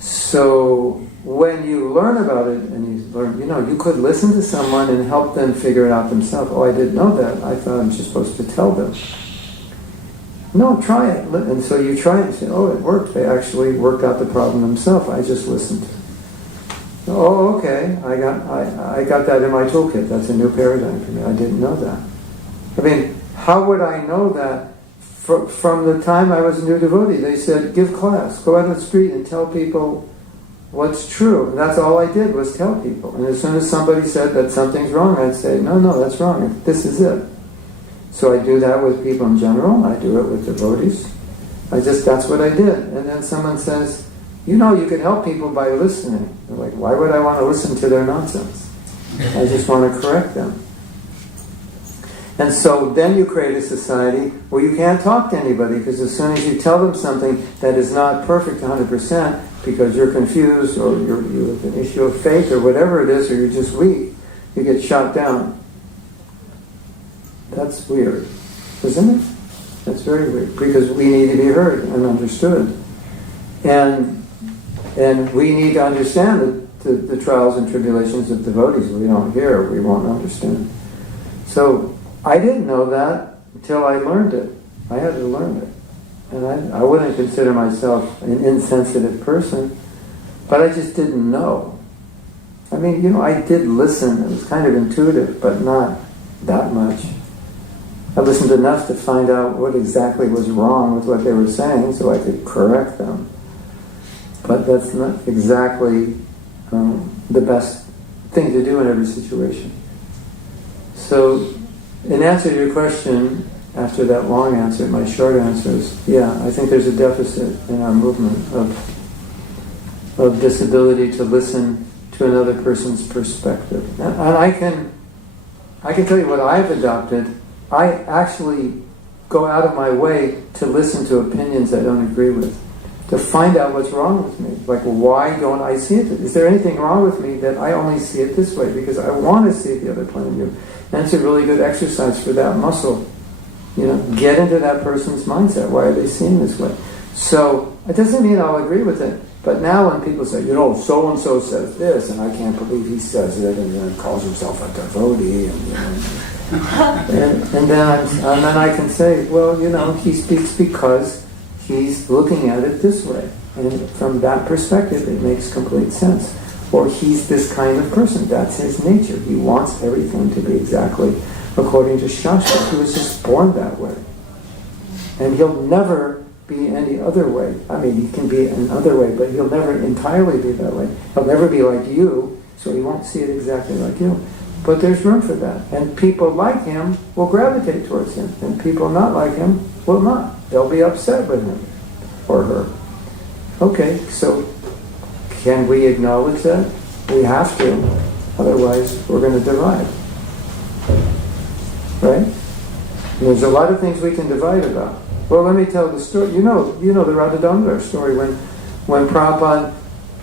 So when you learn about it and you learn, you could listen to someone and help them figure it out themselves. Oh, I didn't know that. I thought I'm just supposed to tell them. No, try it. And so you try it and say, oh, it worked. They actually worked out the problem themselves. I just listened. Oh, okay. I got that in my toolkit. That's a new paradigm for me. I didn't know that. I mean, how would I know that? From the time I was a new devotee, they said, give class, go out on the street and tell people what's true. And that's all I did was tell people. And as soon as somebody said that something's wrong, I'd say, no, that's wrong. This is it. So I do that with people in general. I do it with devotees. That's what I did. And then someone says, you could help people by listening. They're like, why would I want to listen to their nonsense? I just want to correct them. And so then you create a society where you can't talk to anybody, because as soon as you tell them something that is not perfect 100% because you're confused or you have an issue of faith or whatever it is, or you're just weak, you get shot down. That's weird, isn't it? That's very weird, because we need to be heard and understood. And we need to understand the trials and tribulations of devotees. We don't hear, we won't understand. So I didn't know that until I learned it. I had to learn it. And I wouldn't consider myself an insensitive person, but I just didn't know. I mean, I did listen. It was kind of intuitive, but not that much. I listened enough to find out what exactly was wrong with what they were saying so I could correct them. But that's not exactly the best thing to do in every situation. So, in answer to your question, after that long answer, my short answer is, yeah, I think there's a deficit in our movement of this ability to listen to another person's perspective. And I can tell you what I've adopted. I actually go out of my way to listen to opinions I don't agree with, to find out what's wrong with me. Like, why don't I see it? Is there anything wrong with me that I only see it this way? Because I want to see the other point of view. And it's a really good exercise for that muscle. Get into that person's mindset. Why are they seeing this way? So, it doesn't mean I'll agree with it. But now when people say, so-and-so says this, and I can't believe he says it, and then calls himself a devotee, and then I can say, well, he speaks because he's looking at it this way. And from that perspective, it makes complete sense. Or he's this kind of person. That's his nature. He wants everything to be exactly according to shastra. He was just born that way. And he'll never be any other way. I mean, he can be another way, but he'll never entirely be that way. He'll never be like you, so he won't see it exactly like you. But there's room for that. And people like him will gravitate towards him. And people not like him will not. They'll be upset with him or her. Okay, so can we acknowledge that? We have to. Otherwise, we're going to divide. Right? And there's a lot of things we can divide about. Well, let me tell the story. You know the Radha Damodar story when Prabhupada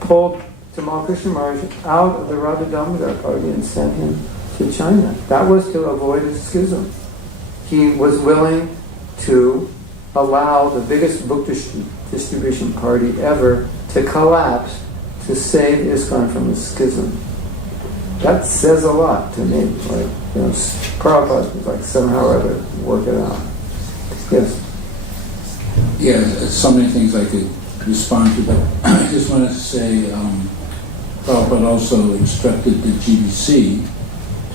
pulled Tamal Krishna Maharaj out of the Radha Damodar party and sent him to China. That was to avoid a schism. He was willing to allow the biggest book distribution party ever to collapse to save ISKCON from a schism. That says a lot to me. Like, Prabhupada was like somehow or other work it out. Yes. Yeah, so many things I could respond to, but I just want to say Prabhupada also instructed the GBC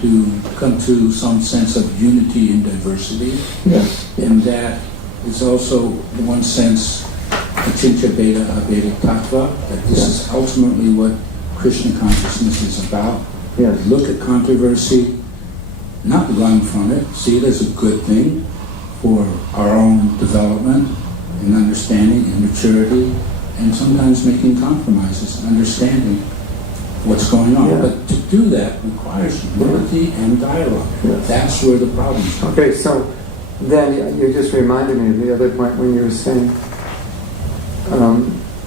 to come to some sense of unity in diversity. Yes. And that is also, in one sense, Achincha Beda Abeda Tattva, that this is ultimately what Krishna consciousness is about. Yes. Look at controversy, not run from it, see it as a good thing for our own development and understanding and maturity, and sometimes making compromises, understanding what's going on. Yeah. But to do that requires humility and dialogue. Yes. That's where the problems come. Okay, so then you just reminded me of the other point when you were saying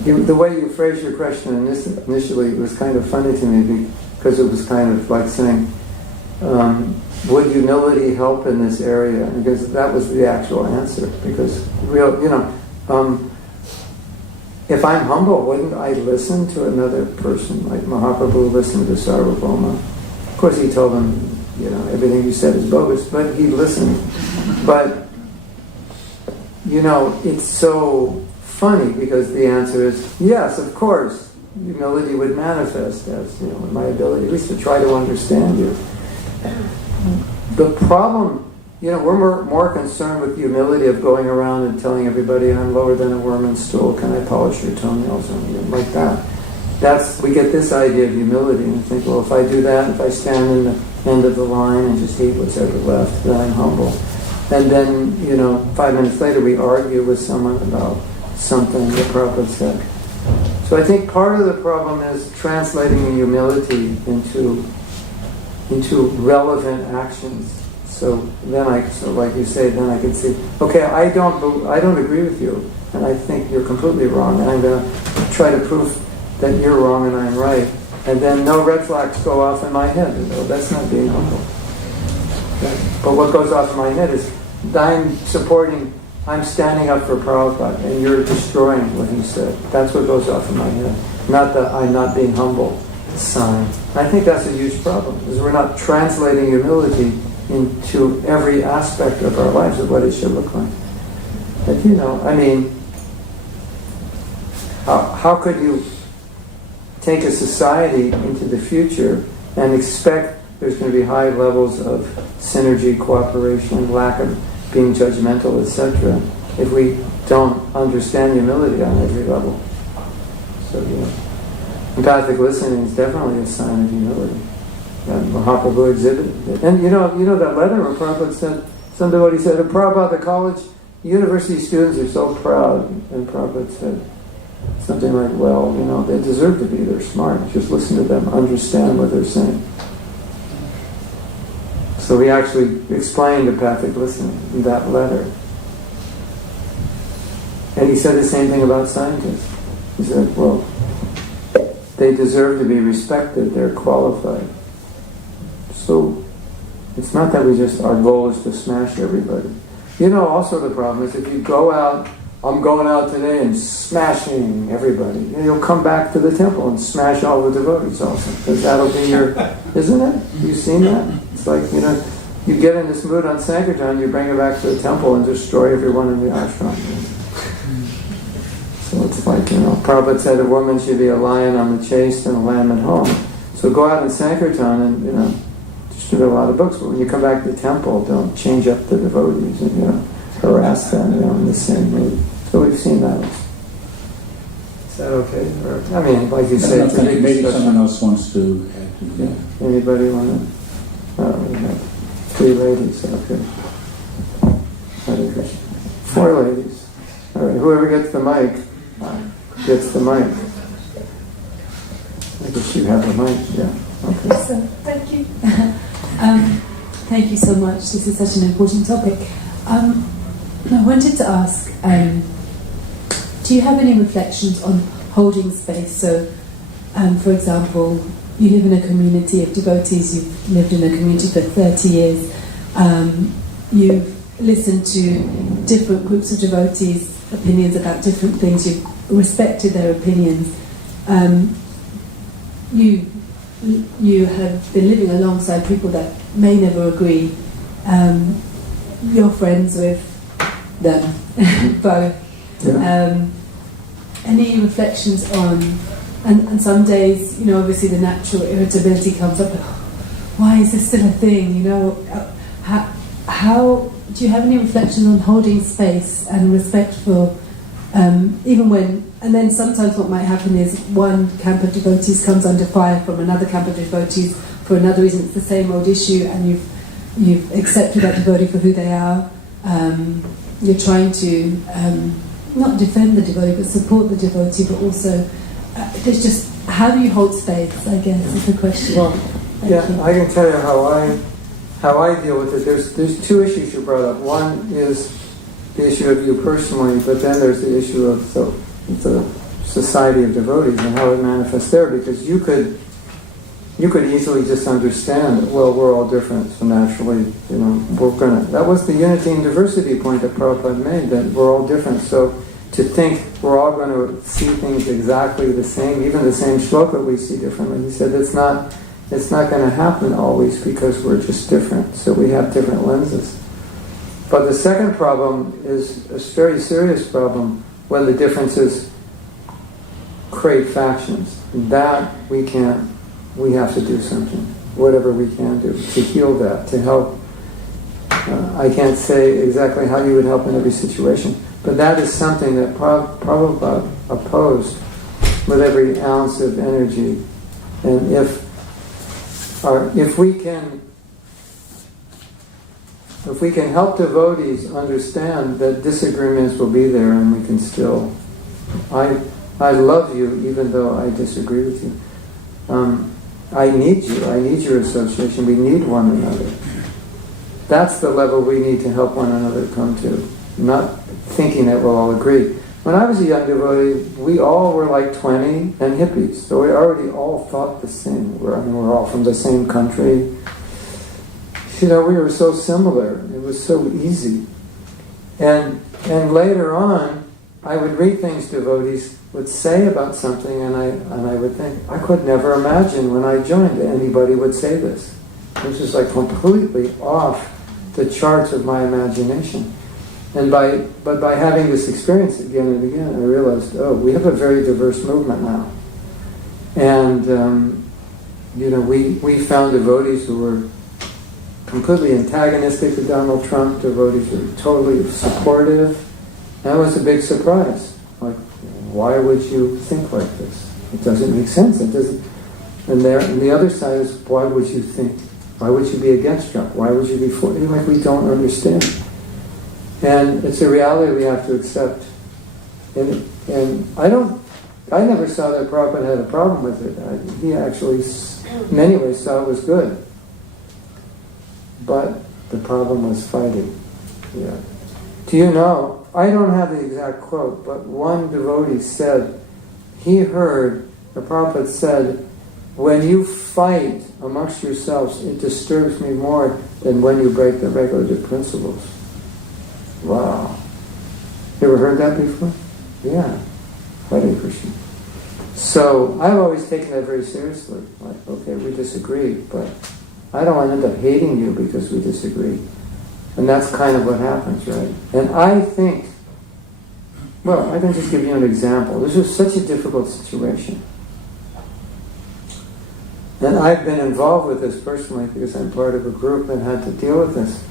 The way you phrased your question initially was kind of funny to me because it was kind of like saying, would humility help in this area? Because that was the actual answer. Because if I'm humble, wouldn't I listen to another person? Like Mahaprabhu listened to Sarvabhauma. Of course, he told him, everything you said is bogus, but he listened. But it's so funny because the answer is yes, of course. Humility would manifest as my ability, at least to try to understand you. The problem, we're more concerned with humility of going around and telling everybody I'm lower than a worm in stool. Can I polish your toenails? Like that. We get this idea of humility and think, well, if I do that, if I stand in the end of the line and just eat what's ever left, then I'm humble. And then, 5 minutes later we argue with someone about something that Prabhupada said. So I think part of the problem is translating humility into relevant actions. So like you say, then I can see, okay, I don't agree with you, and I think you're completely wrong, and I'm going to try to prove that you're wrong and I'm right. And then no red flags go off in my head. That's not being humble. Okay. But what goes off in my head is I'm standing up for Prabhupada and you're destroying what he said. That's what goes off in my head. Not the I'm not being humble sign. I think that's a huge problem, because we're not translating humility into every aspect of our lives of what it should look like. But how could you take a society into the future and expect there's going to be high levels of synergy, cooperation, lack of being judgmental, etc., if we don't understand humility on every level? So, empathic listening is definitely a sign of humility. And Mahaprabhu exhibited it. And you know that letter where Prabhupada said, somebody said, Prabhupada, the college, university students are so proud. And Prabhupada said something like, well, they deserve to be, they're smart. Just listen to them, understand what they're saying. So we actually explained empathic listening in that letter. And he said the same thing about scientists. He said, well, they deserve to be respected, they're qualified. So it's not that our goal is to smash everybody. Also the problem is if you go out, I'm going out today and smashing everybody, you'll come back to the temple and smash all the devotees also. Because that'll be isn't it? You've seen that? It's like, you get in this mood on Sankirtan, you bring it back to the temple and destroy everyone in the ashram. So it's like, Prabhupada said a woman should be a lion on the chase and a lamb at home. So go out in Sankirtan and, distribute a lot of books, but when you come back to the temple, don't change up the devotees and, harass them, in the same mood. So we've seen that. Is that okay? Or, like you say, it's a big maybe discussion. someone else wants to add to that. Anybody want to? We have 3 ladies, okay. Hare Krishna. 4 ladies. All right, whoever gets the mic, gets the mic. I guess you have the mic, yeah. Okay. So, thank you. Thank you so much. This is such an important topic. I wanted to ask, do you have any reflections on holding space? So, for example, you live in a community of devotees, you've lived in a community for 30 years, you've listened to different groups of devotees' opinions about different things, you've respected their opinions, you have been living alongside people that may never agree, you're friends with them, both. Yeah. Any reflections on, and some days, obviously the natural irritability comes up, why is this still a thing, how do you have any reflections on holding space and respect for, even when, and then sometimes what might happen is one camp of devotees comes under fire from another camp of devotees for another reason, it's the same old issue, and you've accepted that devotee for who they are, you're trying to not defend the devotee but support the devotee, but also there's just, how do you hold space, I guess, is the question. Well, I can tell you how I deal with it. There's 2 issues you brought up. One is the issue of you personally, but then there's the issue of the society of devotees and how it manifests there, because you could easily just understand, well, we're all different, so naturally, we're gonna. That was the unity and diversity point that Prabhupada made, that we're all different. So to think we're all going to see things exactly the same, even the same shloka we see differently. He said it's not going to happen always because we're just different. So we have different lenses. But the second problem is a very serious problem when the differences create factions. That we have to do something, whatever we can do to heal that, to help. I can't say exactly how you would help in every situation, but that is something that Prabhupada opposed with every ounce of energy. And if we can help devotees understand that disagreements will be there, and we can still, I love you even though I disagree with you. I need you. I need your association. We need one another. That's the level we need to help one another come to. Not thinking that we'll all agree. When I was a young devotee, we all were like 20 and hippies. So we already all thought the same. We're all from the same country. We were so similar. It was so easy. And later on, I would read things devotees would say about something, and I would think, I could never imagine when I joined that anybody would say this. This is like completely off the charts of my imagination. But by having this experience again and again, I realized, we have a very diverse movement now. And we found devotees who were completely antagonistic to Donald Trump, devotees who were totally supportive. That was a big surprise. Like, why would you think like this? It doesn't make sense. It doesn't. And the other side is, why would you think? Why would you be against Trump? Why would you be for? Like, we don't understand. And it's a reality we have to accept. And I never saw that Prabhupada had a problem with it. He actually, in many ways, saw it was good. But the problem was fighting. Yeah. Do you know, I don't have the exact quote, but one devotee said, he heard, the Prabhupada said, when you fight amongst yourselves, it disturbs me more than when you break the regulative principles. Wow. You ever heard that before? Yeah. Hare Krishna. So I've always taken that very seriously. Like, okay, we disagree, but I don't want to end up hating you because we disagree. And that's kind of what happens, right? And I think, I can just give you an example. This was such a difficult situation. And I've been involved with this personally because I'm part of a group that had to deal with this.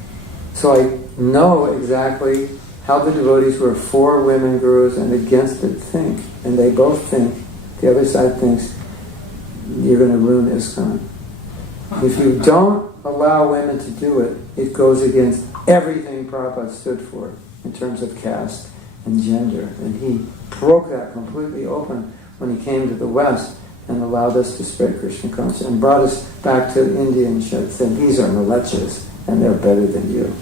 So I know exactly how the devotees who are for women gurus and against it think. And they both think, the other side thinks, you're going to ruin ISKCON. If you don't allow women to do it, it goes against everything Prabhupada stood for in terms of caste and gender. And he broke that completely open when he came to the West and allowed us to spread Krishna consciousness and brought us back to India and said, these are Malechas and they're better than you.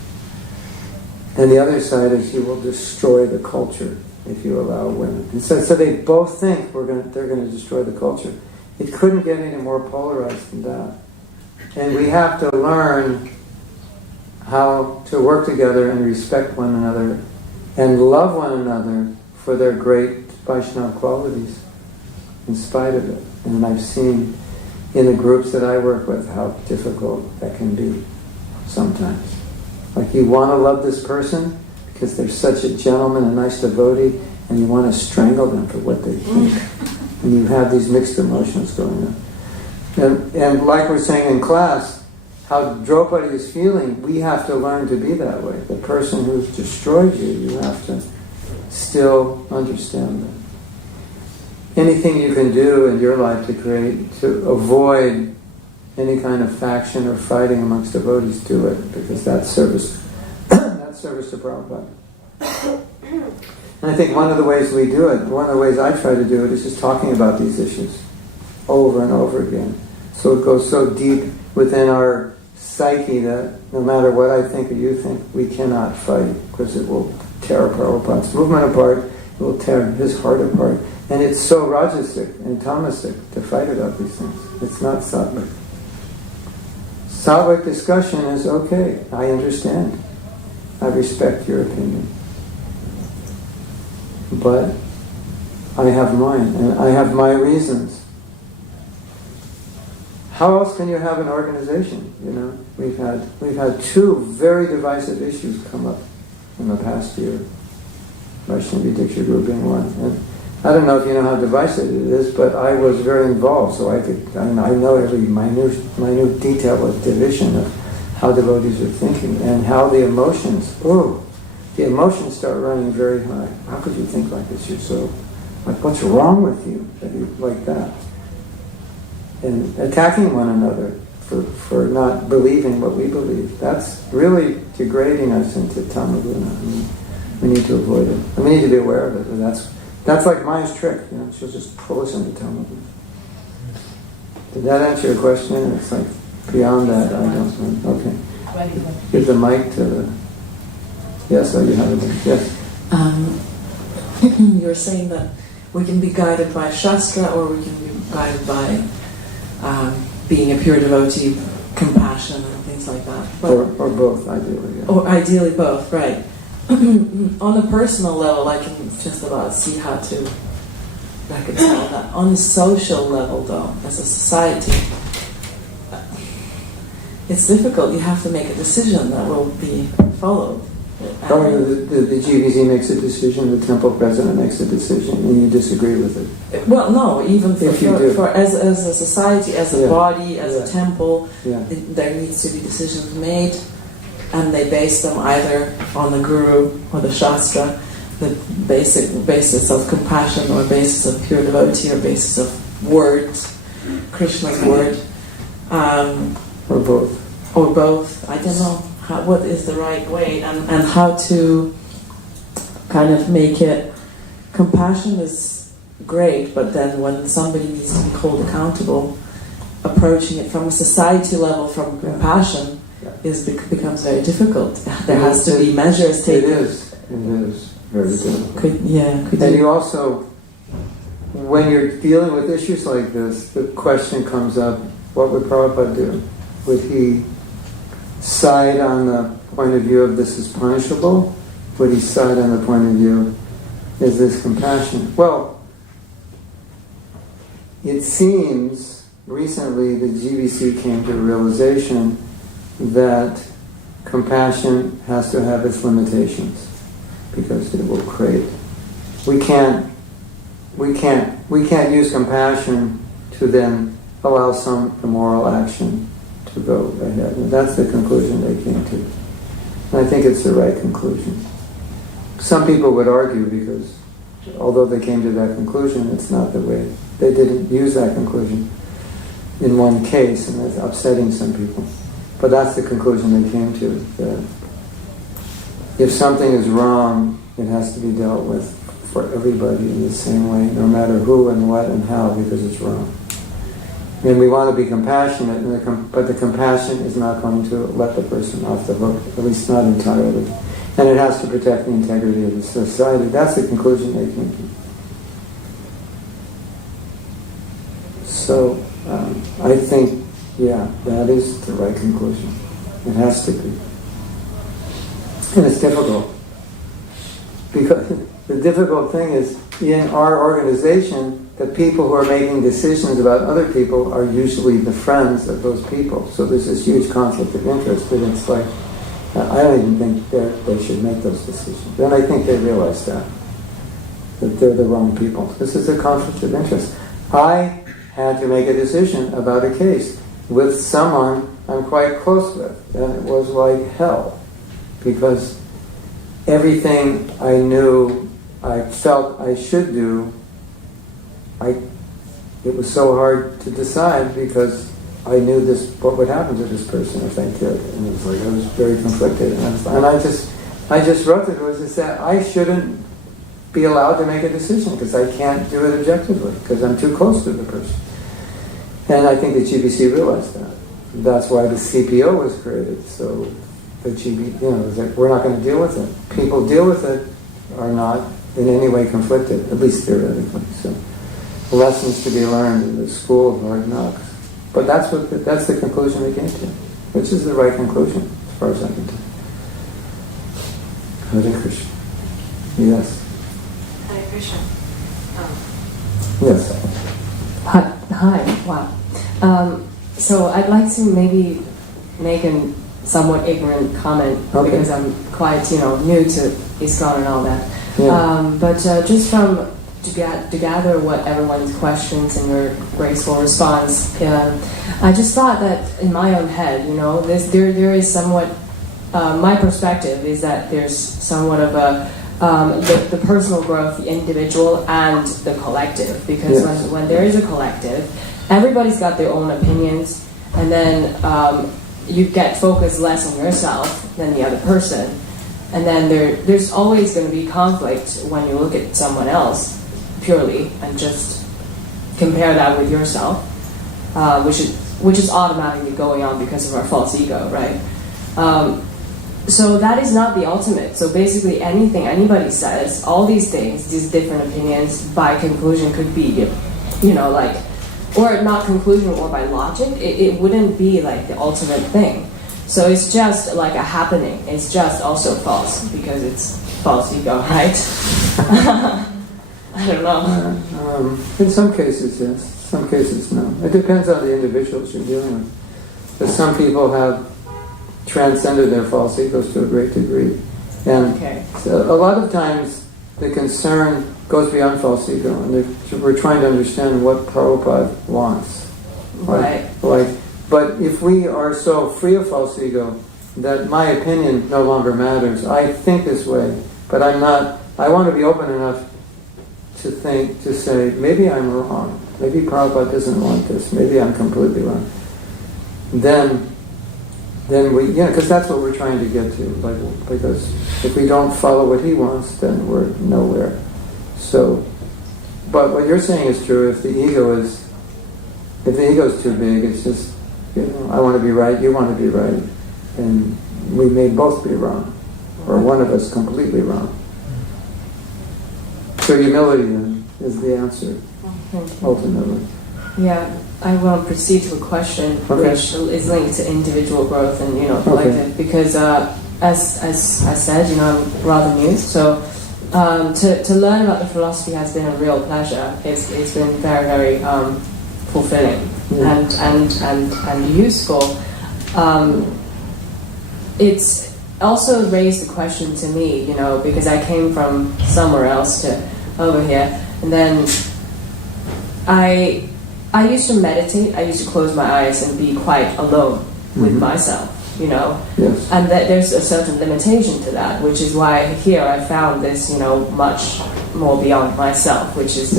And the other side is you will destroy the culture if you allow women. And so they both think they're going to destroy the culture. It couldn't get any more polarized than that. And we have to learn how to work together and respect one another and love one another for their great Vaishnava qualities in spite of it. And I've seen in the groups that I work with how difficult that can be sometimes. Like, you want to love this person because they're such a gentleman, a nice devotee, and you want to strangle them for what they think. And you have these mixed emotions going on. And like we're saying in class, how Draupadi is feeling, we have to learn to be that way. The person who's destroyed you, you have to still understand them. Anything you can do in your life to avoid any kind of faction or fighting amongst devotees, do it, because that's service. That's service to Prabhupada. And I think one of the ways we do it, one of the ways I try to do it, is just talking about these issues over and over again. So it goes so deep within our psyche that no matter what I think or you think, we cannot fight, because it will tear Prabhupada's movement apart, it will tear his heart apart, And it's so rajasic and tamasic to fight about these things. It's not sattvic. Sattvic discussion is okay. I understand. I respect your opinion. But I have mine, and I have my reasons. How else can you have an organization? You know, we've had two very divisive issues come up in the past year. Vaishnavi Diksha Guru being one. And I don't know if you know how divisive it is, but I was very involved, so I know every minute detail of division of how devotees are thinking and how the emotions start running very high. How could you think like this? You're so, like, what's wrong with you that you like that? And attacking one another for not believing what we believe. That's really degrading us into tamaguna. I mean, we need to avoid it. And we need to be aware of it. And that's like Maya's trick. You know, she'll just pull us into tamaguna. Did that answer your question? It's like beyond that, I don't know. Okay. Give the mic to the... Yes, you have it. Yes. You're saying that we can be guided by shastra, or we can be guided by being a pure devotee, compassion, and things like that. But, or both, ideally. Yeah. or ideally both, right. On a personal level, I can just about see how to reconcile that. On a social level, though, as a society, it's difficult. You have to make a decision that will be followed. The GBZ makes a decision, the temple president makes a decision, and you disagree with it. Well, no, even as a society, as a Yeah. body, as Yeah. a temple, Yeah. there needs to be decisions made, and they base them either on the guru or the shastra, the basic basis of compassion, or basis of pure devotee, or basis of words, Krishna's word, Or both. or both. I don't know what is the right way, and how to kind of make it. Compassion is great, but then when somebody needs to be held accountable, approaching it from a society level, from compassion, becomes very difficult. There has to be measures taken. It is very difficult. Could And you also, when you're dealing with issues like this, the question comes up, what would Prabhupada do? Would he side on the point of view of this is punishable? Would he side on the point of view, is this compassion? Well, it seems recently the GBC came to a realization that compassion has to have its limitations, because it will create. We can't use compassion to then allow some immoral action to go ahead. And that's the conclusion they came to. And I think it's the right conclusion. Some people would argue, because although they came to that conclusion, it's not the way. They didn't use that conclusion in one case, and that's upsetting some people. But that's the conclusion they came to, that if something is wrong, it has to be dealt with for everybody in the same way, no matter who and what and how, because it's wrong. And we want to be compassionate, but the compassion is not going to let the person off the hook, at least not entirely. And it has to protect the integrity of the society. That's the conclusion they came to. So, I think, that is the right conclusion. It has to be. And it's difficult. Because the difficult thing is, in our organization, the people who are making decisions about other people are usually the friends of those people. So there's this huge conflict of interest, and it's like, I don't even think they should make those decisions. And I think they realize that they're the wrong people. This is a conflict of interest. I had to make a decision about a case with someone I'm quite close with, and it was like hell, because everything I knew, I felt I should do, it was so hard to decide, because I knew what would happen to this person if I did, and it was like I was very conflicted, and I just wrote to her and said I shouldn't be allowed to make a decision, because I can't do it objectively, because I'm too close to the person. And I think the GBC realized that. That's why the CPO was created. So the GB, it's like, we're not going to deal with it. People deal with it or not. in any way conflicted, at least theoretically. So, lessons to be learned in the school of hard knocks. But that's the conclusion we came to, which is the right conclusion, as far as I can tell. Hare Krishna. Yes. Hare Krishna. Yes. Hi. Wow. So I'd like to maybe make a somewhat ignorant comment because I'm quite, new to ISKCON and all that. Yeah. But just to gather what everyone's questions and your graceful response, I just thought that in my own head, there is somewhat. My perspective is that there's somewhat of a the personal growth, the individual, and the collective. Because when there is a collective, everybody's got their own opinions, and then you get focused less on yourself than the other person. And then there's always going to be conflict when you look at someone else purely and just compare that with yourself, which is automatically going on because of our false ego, right? So that is not the ultimate. So basically anything anybody says, all these things, these different opinions, by conclusion could be, or not conclusion or by logic, it wouldn't be like the ultimate thing. So it's just like a happening. It's just also false because it's false ego, right? I don't know. In some cases, yes. Some cases, no. It depends on the individuals you're dealing with. But some people have transcended their false egos to a great degree. And so a lot of times the concern goes beyond false ego, and we're trying to understand what Prabhupada wants. But if we are so free of false ego that my opinion no longer matters, I think this way, but I'm not, I want to be open enough to say, maybe I'm wrong, maybe Prabhupada doesn't want this, maybe I'm completely wrong. Then we, because that's what we're trying to get to. Because if we don't follow what he wants, then we're nowhere. So, but what you're saying is true. If the ego is too big, it's just, I want to be right, you want to be right, and we may both be wrong, or one of us completely wrong. So humility then is the answer, ultimately. Yeah, I will proceed to a question which is linked to individual growth and collective because as I said, I'm rather new, so to learn about the philosophy has been a real pleasure. It's been very, very fulfilling and useful. It's also raised the question to me, because I came from somewhere else to over here, and then I used to meditate. I used to close my eyes and be quite alone with myself, Yes. and that there's a certain limitation to that, which is why here I found this, much more beyond myself, which is,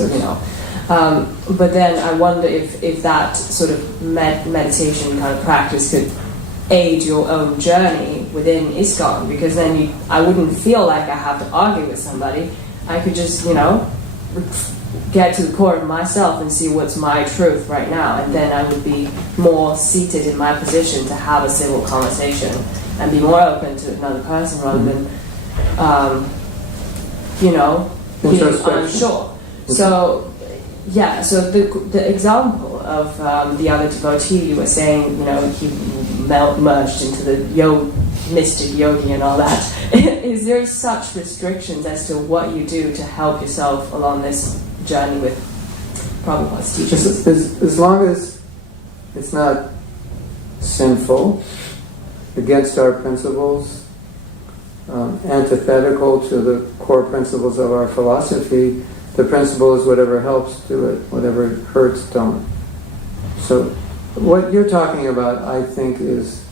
but then I wonder if that sort of meditation kind of practice could aid your own journey within ISKCON, because then I wouldn't feel like I have to argue with somebody. I could just, get to the core of myself and see what's my truth right now, and then I would be more seated in my position to have a civil conversation and be more open to another person rather than, being unsure. So, so the example of the other devotee, you were saying, he merged into the mystic yogi and all that. Is there such restrictions as to what you do to help yourself along this journey with Prabhupada's teachings? As long as it's not sinful, against our principles, antithetical to the core principles of our philosophy, the principle is whatever helps, do it. Whatever hurts, don't. So what you're talking about, I think, is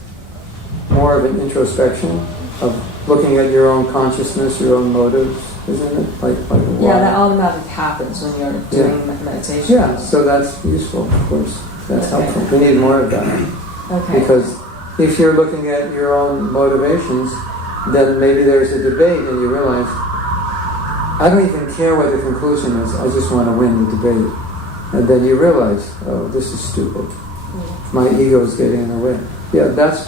more of an introspection of looking at your own consciousness, your own motives, isn't it? Like why? Yeah, that automatically happens when you're doing meditation. Yeah, so that's useful, of course. That's helpful. We need more of that. Okay. Because if you're looking at your own motivations, then maybe there's a debate and you realize, I don't even care what the conclusion is, I just want to win the debate. And then you realize, oh, this is stupid. My ego is getting in the way. Yeah, that's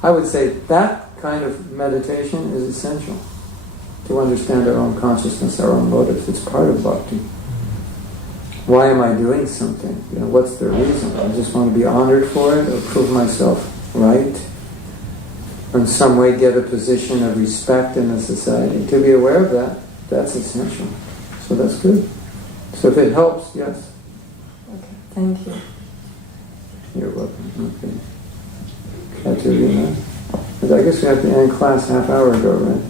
I would say that kind of meditation is essential. to understand our own consciousness, our own motives. It's part of bhakti. Why am I doing something? What's the reason? I just want to be honored for it, or prove myself right, or in some way get a position of respect in the society. To be aware of that, that's essential. So that's good. So if it helps, yes. Okay, thank you. You're welcome. Okay. Katerina. But I guess we have to end class half hour ago, right?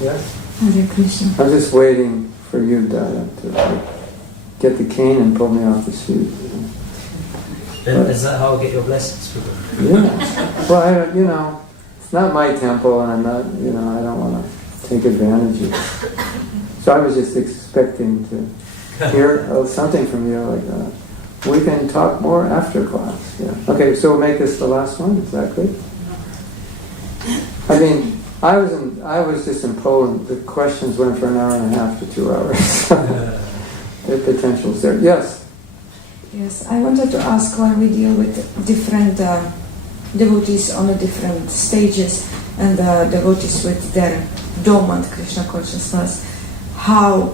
Yes? Hare Krishna. I'm just waiting for you, Dada, to get the cane and pull me off the seat. Is that how I get your blessings? Yeah. Well, it's not my temple, and I'm not, I don't want to take advantage of it. So I was just expecting to hear something from you, like, we can talk more after class. Yeah. Okay, so we'll make this the last one. Is that good? I mean, I was just in Poland. The questions went for an hour and a half to 2 hours. The potential's there. Yes. Yes, I wanted to ask, when we deal with different devotees on the different stages and devotees with their dormant Krishna consciousness, how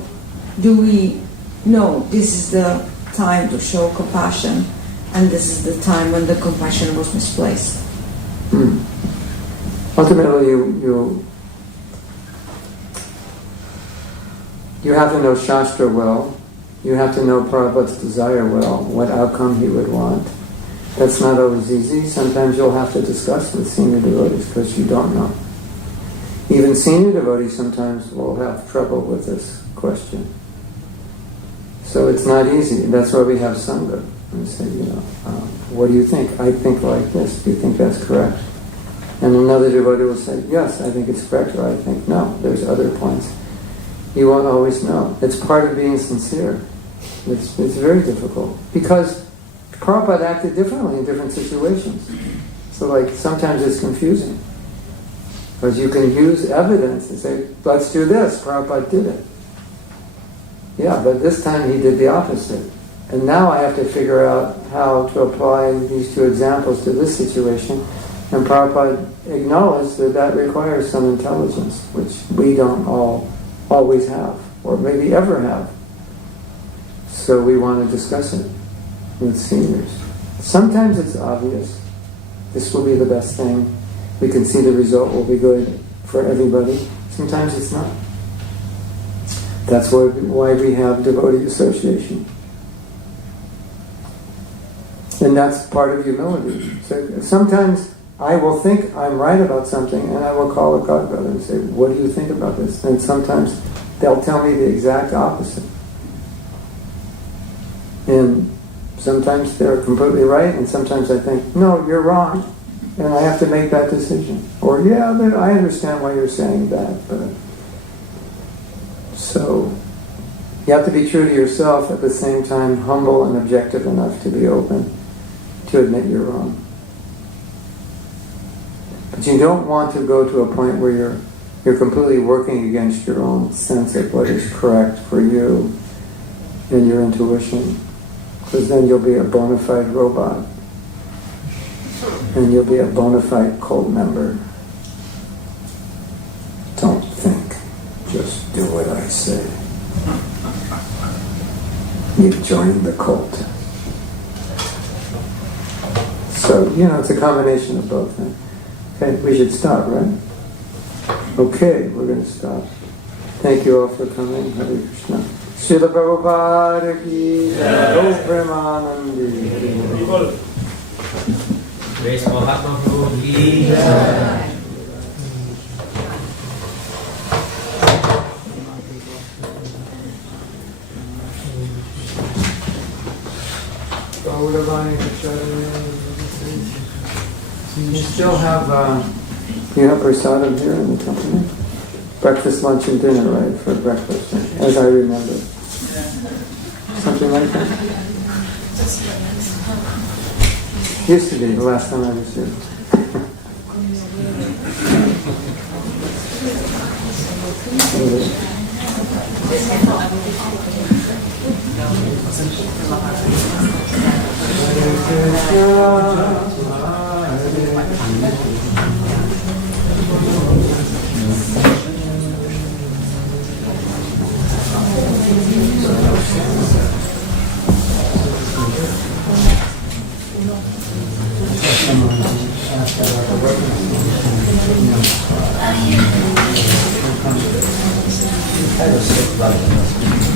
do we know this is the time to show compassion and this is the time when the compassion was misplaced? Ultimately, you have to know shastra well. You have to know Prabhupada's desire well, what outcome he would want. That's not always easy. Sometimes you'll have to discuss with senior devotees because you don't know. Even senior devotees sometimes will have trouble with this question. So it's not easy. That's why we have Sangha. And say, what do you think? I think like this. Do you think that's correct? And another devotee will say, yes, I think it's correct, or I think no. There's other points. You won't always know. It's part of being sincere. It's very difficult. Because Prabhupada acted differently in different situations. So sometimes it's confusing. Because you can use evidence and say, let's do this. Prabhupada did it. Yeah, but this time he did the opposite. And now I have to figure out how to apply these two examples to this situation. And Prabhupada acknowledged that requires some intelligence, which we don't always have, or maybe ever have. So we want to discuss it with seniors. Sometimes it's obvious. This will be the best thing. We can see the result will be good for everybody. Sometimes it's not. That's why we have devotee association. And that's part of humility. So sometimes I will think I'm right about something, and I will call a God brother and say, what do you think about this? And sometimes they'll tell me the exact opposite. And sometimes they're completely right, and sometimes I think, no, you're wrong, and I have to make that decision. Or, yeah, I understand why you're saying that, but... So, you have to be true to yourself, at the same time humble and objective enough to be open to admit you're wrong. But you don't want to go to a point where you're completely working against your own sense of what is correct for you and your intuition, because then you'll be a bona fide robot and you'll be a bona fide cult member. Don't think, just do what I say. You've joined the cult. So, it's a combination of both. Okay, we should stop, right? Okay, we're going to stop. Thank you all for coming. Hare Krishna. Srila Prabhupada ki Jai. Premanandi. Grace Mahatma Prabhu ki Jai. You still have, you have prasadam here in the company? Breakfast, lunch, and dinner, right? For breakfast, right? As I remember. Something like that? Used to be, the last time I was here. Hare Krishna. someone asked about the working Kind of sick about it.